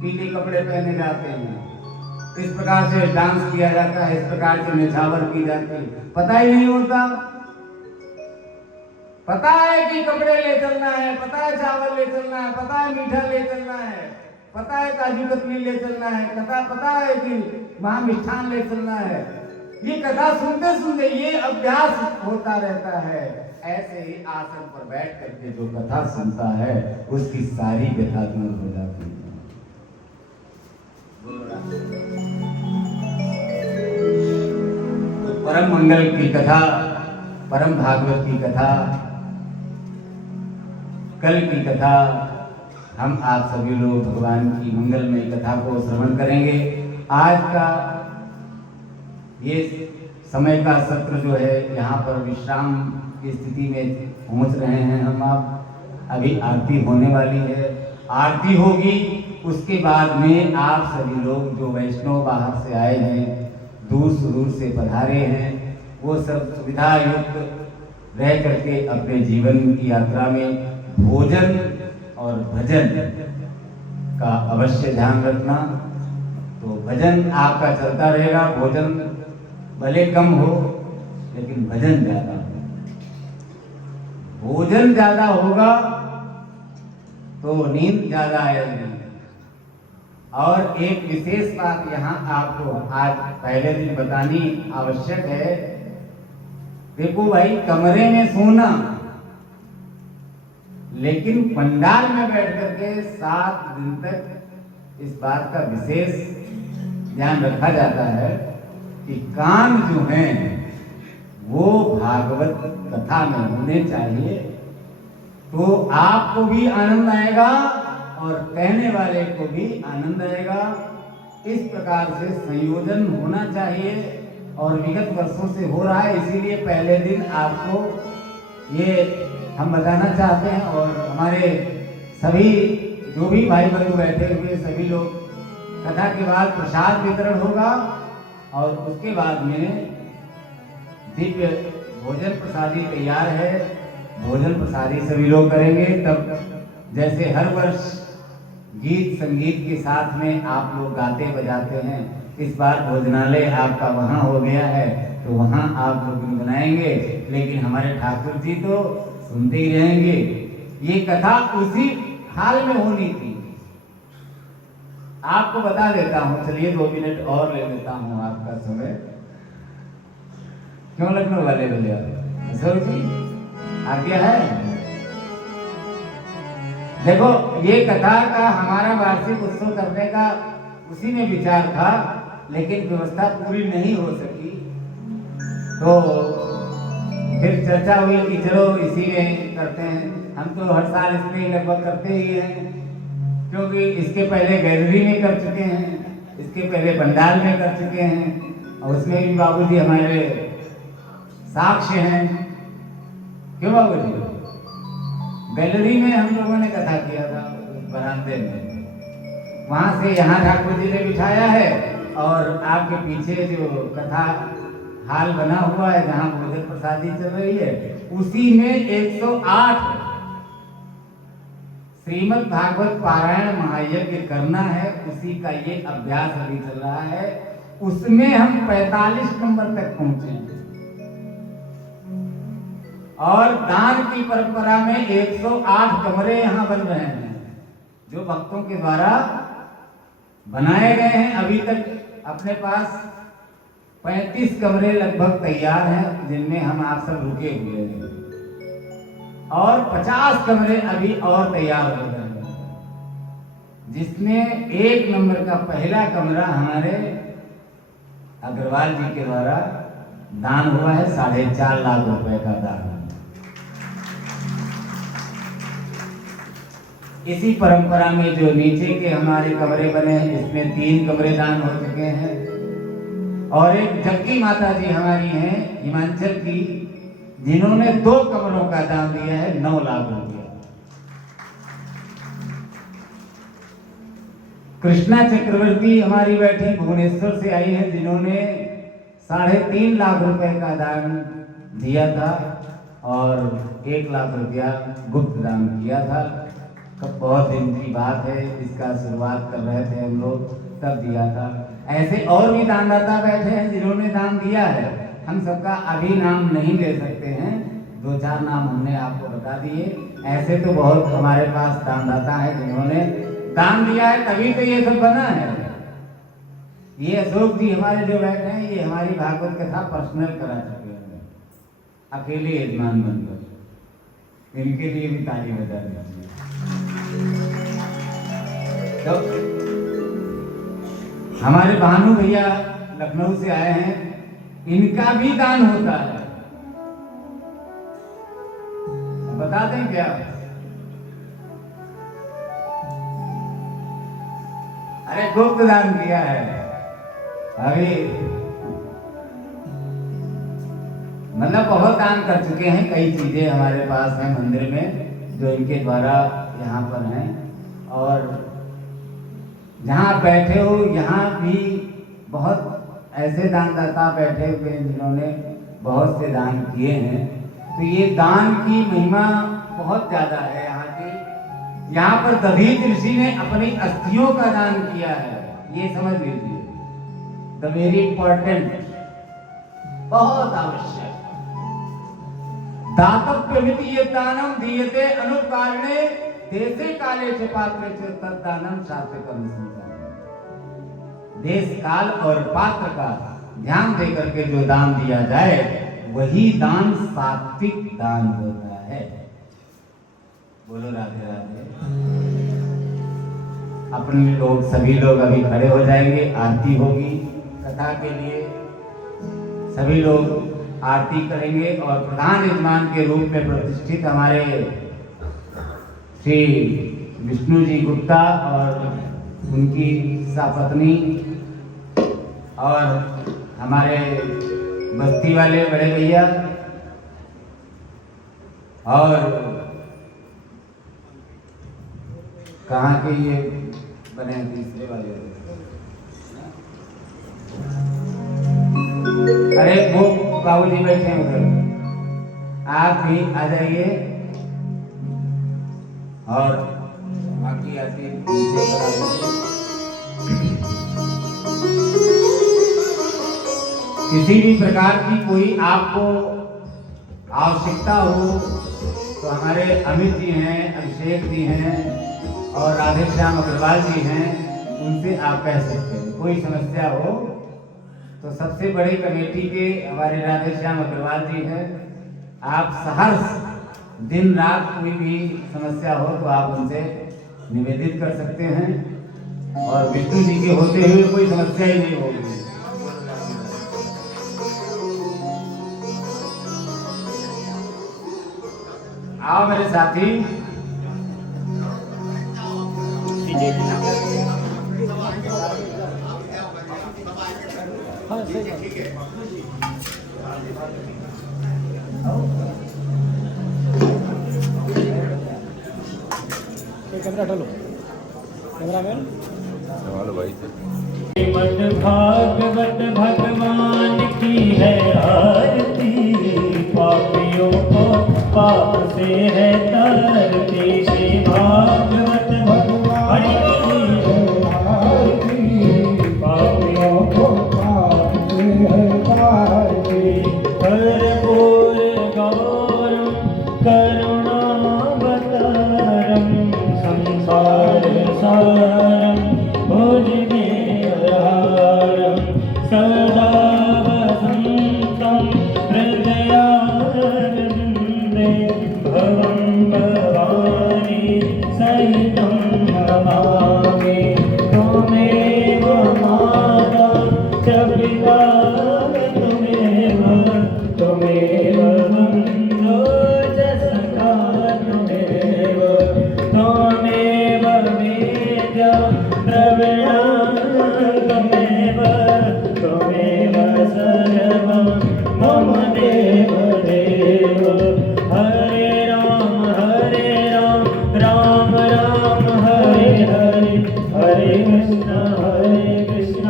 पीले कपड़े पहने जाते हैं, इस प्रकार से डांस किया जाता है, इस प्रकार से निछावर की जाती है, पता ही नहीं होता। पता है कि कपड़े ले चलना है, पता है चावल ले चलना है, पता है मीठा ले चलना है, पता है काजू कतली ले चलना है, पता है कि वहां मिष्ठान ले चलना है। ये कथा सुनते सुनते ये अभ्यास होता रहता है। ऐसे ही आसन पर बैठ करके जो कथा सुनता है उसकी सारी व्यथा दूर हो जाती है। तो परम मंगल की कथा, परम भागवत की कथा, कल की कथा हम आप सभी लोग भगवान की मंगलमय कथा को श्रवण करेंगे। आज का ये समय का सत्र जो है यहाँ पर विश्राम की स्थिति में पहुँच रहे हैं हम आप। अभी आरती होने वाली है, आरती होगी, उसके बाद में आप सभी लोग जो वैष्णव बाहर से आए हैं, दूर सुदूर से पधारे हैं, वो सब सुविधा युक्त रह करके अपने जीवन की यात्रा में भोजन और भजन का अवश्य ध्यान रखना। तो भजन आपका चलता रहेगा, भोजन भले कम हो लेकिन भजन ज्यादा हो। भोजन ज्यादा होगा तो नींद ज्यादा आएगी। और एक विशेष बात यहाँ आपको आज पहले दिन बतानी आवश्यक है। देखो भाई, कमरे में सोना, लेकिन पंडाल में बैठ करके 7 दिन तक इस बात का विशेष ध्यान रखा जाता है कि कान जो हैं वो भागवत कथा में होने चाहिए, तो आपको भी आनंद आएगा और कहने वाले को भी आनंद आएगा। इस प्रकार से संयोजन होना चाहिए और विगत वर्षों से हो रहा है, इसीलिए पहले दिन आपको ये हम बताना चाहते हैं। और हमारे सभी जो भी भाई बंधु बैठे हुए सभी लोग, कथा के बाद प्रसाद वितरण होगा और उसके बाद में दिव्य भोजन प्रसादी तैयार है। भोजन प्रसादी सभी लोग करेंगे। तब जैसे हर वर्ष गीत संगीत के साथ में आप लोग गाते बजाते हैं, इस बार भोजनालय आपका वहाँ हो गया है तो वहाँ आप लोग गुनगुनाएंगे, लेकिन हमारे ठाकुर जी तो सुनते ही रहेंगे। ये कथा उसी हाल में होनी थी। आपको बता देता हूँ, चलिए 2 मिनट और ले लेता हूँ आपका समय। क्यों लखनऊ वाले भैया अशोक जी आज्ञा है? देखो, ये कथा का हमारा वार्षिक उत्सव करने का उसी में विचार था, लेकिन व्यवस्था पूरी नहीं हो सकी, तो फिर चर्चा हुई कि चलो इसी में करते हैं। हम तो हर साल इसमें लगभग करते ही हैं, क्योंकि इसके पहले गैलरी में कर चुके हैं, इसके पहले पंडाल में कर चुके हैं, और उसमें भी बाबूजी हमारे साक्ष्य हैं। क्यों बाबूजी? गैलरी में हम लोगों ने कथा किया था बरामदे में, वहां से यहाँ ठाकुर जी ने बिठाया है, और आपके पीछे जो कथा हाल बना हुआ है जहाँ भोजन प्रसादी चल रही है, उसी में 108 श्रीमद् भागवत पारायण महायज्ञ करना है। उसी का ये अभ्यास अभी चल रहा है। उसमें हम 45 नंबर तक पहुंचे हैं। और दान की परंपरा में 108 कमरे यहाँ बन रहे हैं, जो भक्तों के द्वारा बनाए गए हैं। अभी तक अपने पास 35 कमरे लगभग तैयार हैं, जिनमें हम आप सब रुके हुए हैं, और 50 कमरे अभी और तैयार हो रहे हैं, जिसमें 1 नंबर का पहला कमरा हमारे अग्रवाल जी के द्वारा दान हुआ है। 4.5 लाख रुपए का दान। इसी परंपरा में जो नीचे के हमारे कमरे बने हैं, इसमें 3 कमरे दान हो चुके हैं। और एक जक्की माता जी हमारी हैं हिमाचल की, जिन्होंने 2 कमरों का दान दिया है 9 लाख रुपया। कृष्णा चक्रवर्ती हमारी बैठी भुवनेश्वर से आई है, जिन्होंने 3.5 लाख रुपए का दान दिया था और 1 लाख रुपया गुप्त दान किया था। बहुत दिन की बात है, इसका शुरुआत कर रहे थे हम लोग, तब दिया था। ऐसे और भी दानदाता बैठे हैं जिन्होंने दान दिया है। हम सबका अभी नाम नहीं ले सकते हैं, 2-4 नाम हमने आपको बता दिए। ऐसे तो बहुत हमारे पास दानदाता है जिन्होंने दान दिया है, तभी तो ये सब बना है। ये अशोक जी हमारे जो बैठे हैं, ये हमारी भागवत कथा पर्सनल करा चुके हैं, अकेले यजमान बनकर। इनके लिए भी ताली बजा दीजिए। तो हमारे भानु भैया लखनऊ से आए हैं, इनका भी दान होता है। बता दें क्या? अरे गुप्त दान किया है अभी, मतलब बहुत दान कर चुके हैं। कई चीजें हमारे पास हैं मंदिर में जो इनके द्वारा यहाँ पर हैं। और जहाँ बैठे हो यहाँ भी बहुत ऐसे दानदाता बैठे हुए हैं जिन्होंने बहुत से दान किए हैं। तो ये दान की महिमा बहुत ज़्यादा है यहाँ की। यहाँ पर दधीच ऋषि ने अपनी अस्थियों का दान किया है, ये समझ लीजिए। द वेरी इंपॉर्टेंट, बहुत आवश्यक। दातव्य वित्तीय दानम दीयते अनुकालने देशे काले च पात्रे च तद्दानम सात्विकम संसार। देश काल और पात्र का ध्यान दे करके जो दान दिया जाए वही दान सात्विक दान होता है। बोलो राधे राधे। अपने लोग सभी लोग अभी खड़े हो जाएंगे, आरती होगी कथा के लिए। सभी लोग आरती करेंगे और प्रधान यजमान के रूप में प्रतिष्ठित हमारे श्री विष्णु जी गुप्ता और उनकी सपत्नी और हमारे बस्ती वाले बड़े भैया और कहाँ के ये बने तीसरे वाले, अरे वो बाबूजी बैठे हैं उधर, आप भी आ जाइए और बाकी आती किसी भी प्रकार की कोई आपको आवश्यकता हो तो हमारे अमित जी हैं, अभिषेक जी हैं और राधेश्याम अग्रवाल जी हैं, उनसे आप कह सकते हैं। कोई समस्या हो तो सबसे बड़ी कमेटी के हमारे राधेश्याम अग्रवाल जी हैं। आप सहर्ष दिन रात कोई भी समस्या हो तो आप उनसे निवेदित कर सकते हैं और विष्णु जी के होते हुए कोई समस्या ही नहीं होगी। आओ मेरे साथी, कैमरा डालो, कैमरामैन। श्रीमद् भागवत भगवान की है आरती, पापियों को पाप से है तारती। श्री भागवत भगवान की है आरती, पापियों को पाप से है तारती। कर्पूर गौरम करुणावतारम संसार सारम भुजगेन्द्रहारम सदा वसन्तं हृदयारविन्दे भवं भवानी सहितं नमामि। त्वमेव माता च पिता त्वमेव, त्वमेव बन्धो च सखा त्वमेव, त्वमेव वेद्या द्रविणा त्वमेव, त्वमेव सर्वं मम देव देव। हरे राम राम राम हरे हरे, हरे कृष्ण कृष्ण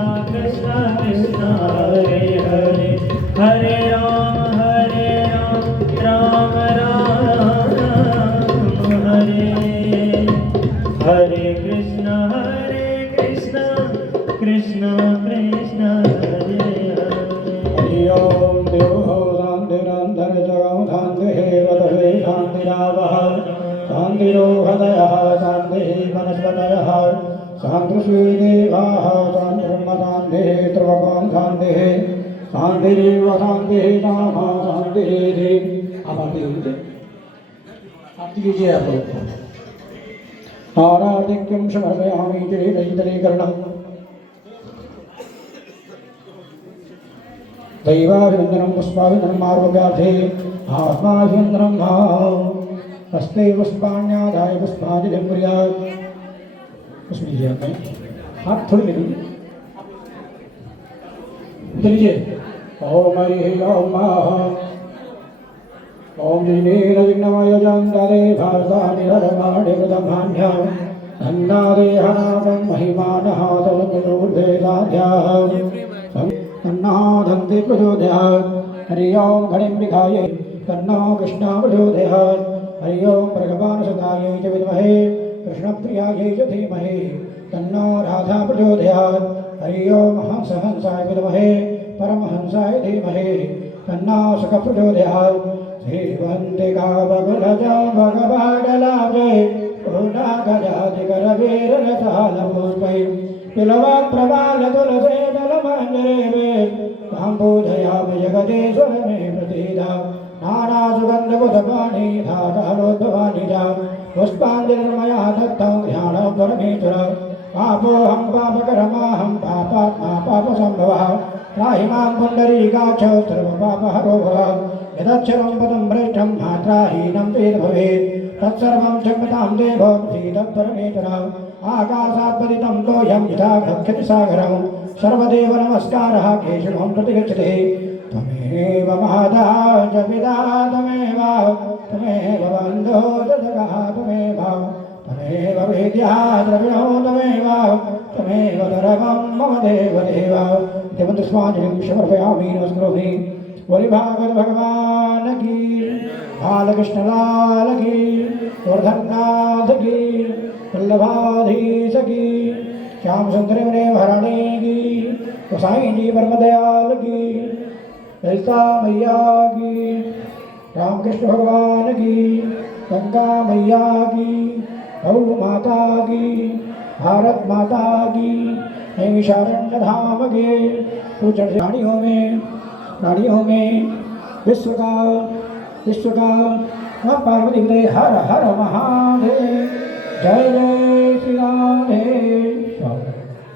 कृष्ण हरे हरे। हरे राम राम राम हरे हरे। कृष्ण कृष्ण कृष्ण हरे हरे। हरि ओम देवो शान्तिरन्तर् जगौ शान्तिः वदवे शान्तिरावः शान्तिरो हृदयः शान्तिः वनस्पतयः शान्तिर्षु देवाः शान्तिर्ब्रह्म शान्तिः त्रिलोकं शान्तिः शान्तिरेव शान्तिः नाम शान्तिः। आप आरती कीजिए आप लोग। आराधिक्यं समर्पयामि चरितरीकरणम्। दैवाभिवन्दनं पुष्पाभिवन्दनं आरोग्यार्थे आत्माभिवन्दनं हस्ते पुष्पाण्यादाय पुष्पाञ्जलिं कुर्यात्। उसमें लीजिए आपने हाथ थोड़ी ले लीजिए, लीजिए। ओम हरि ओम ओम नीलविघ्नमयजन्दरे भारतानिरमाणि कृतमान्यं धन्नादेहनादं महिमानः तदनुर्धेदाध्याः तन्नादन्ति प्रचोदयात्। हरि ओम घटिं विघाय तन्नो कृष्णः प्रचोदयात्। हरि ओम भगवान् सदायै च विद्महे कृष्णप्रियायै च धीमहि तन्नो राधा प्रचोदयात् हरि ओम हंसहंसाय विद्महे परमहंसाय धीमहि तन्नो शुकः प्रचोदयात् श्रीवन्तिका बकुलजा भगवाडलाजय पूर्णागजादिकरवीररसालपुष्पै पिलवा प्रबाल तुलसे दलमञ्जरे काम्बोधयामि जगदीश्वर मे प्रसीदा नानासुगन्धपुष्पाणि धातालोद्भवानि च पुष्पाञ्जलिर्मया दत्तं ध्यानं परमेश्वर पापोऽहं पापकर्माहं पापात्मा पापसम्भवः त्राहि मां पुण्डरीकाक्ष सर्वपापहरो भव यदक्षरं पदं भ्रष्टं मात्राहीनं चेत् भवेत् तत्सर्वं क्षम्यतां देव प्रसीदः परमेश्वर आकाशात् पतितं तोयं यथा गच्छति सागरं सर्वदेव नमस्कारः केशवं प्रतिगच्छति त्वमेव माता च पिता त्वमेव बन्धो च जगः त्वमेव वेद्यः द्रविणो त्वमेव सर्वं मम देवदेव इति मन्त्रपुष्पाञ्जलिं समर्पयामि नमस्करोमि बोले भागवत भगवान की बालकृष्ण लाल की वर्धननाथ की वल्लभाधीश की श्याम सुंदर भरणी की गोसाई जी परम दयाल की ललिता मैया की रामकृष्ण भगवान की गंगा मैया की गौ माता की भारत माता की नैमिषारण्य धाम के कुछ प्राणियों में विश्व का मां पार्वती दे हर हर महादेव जय जय श्री राधे।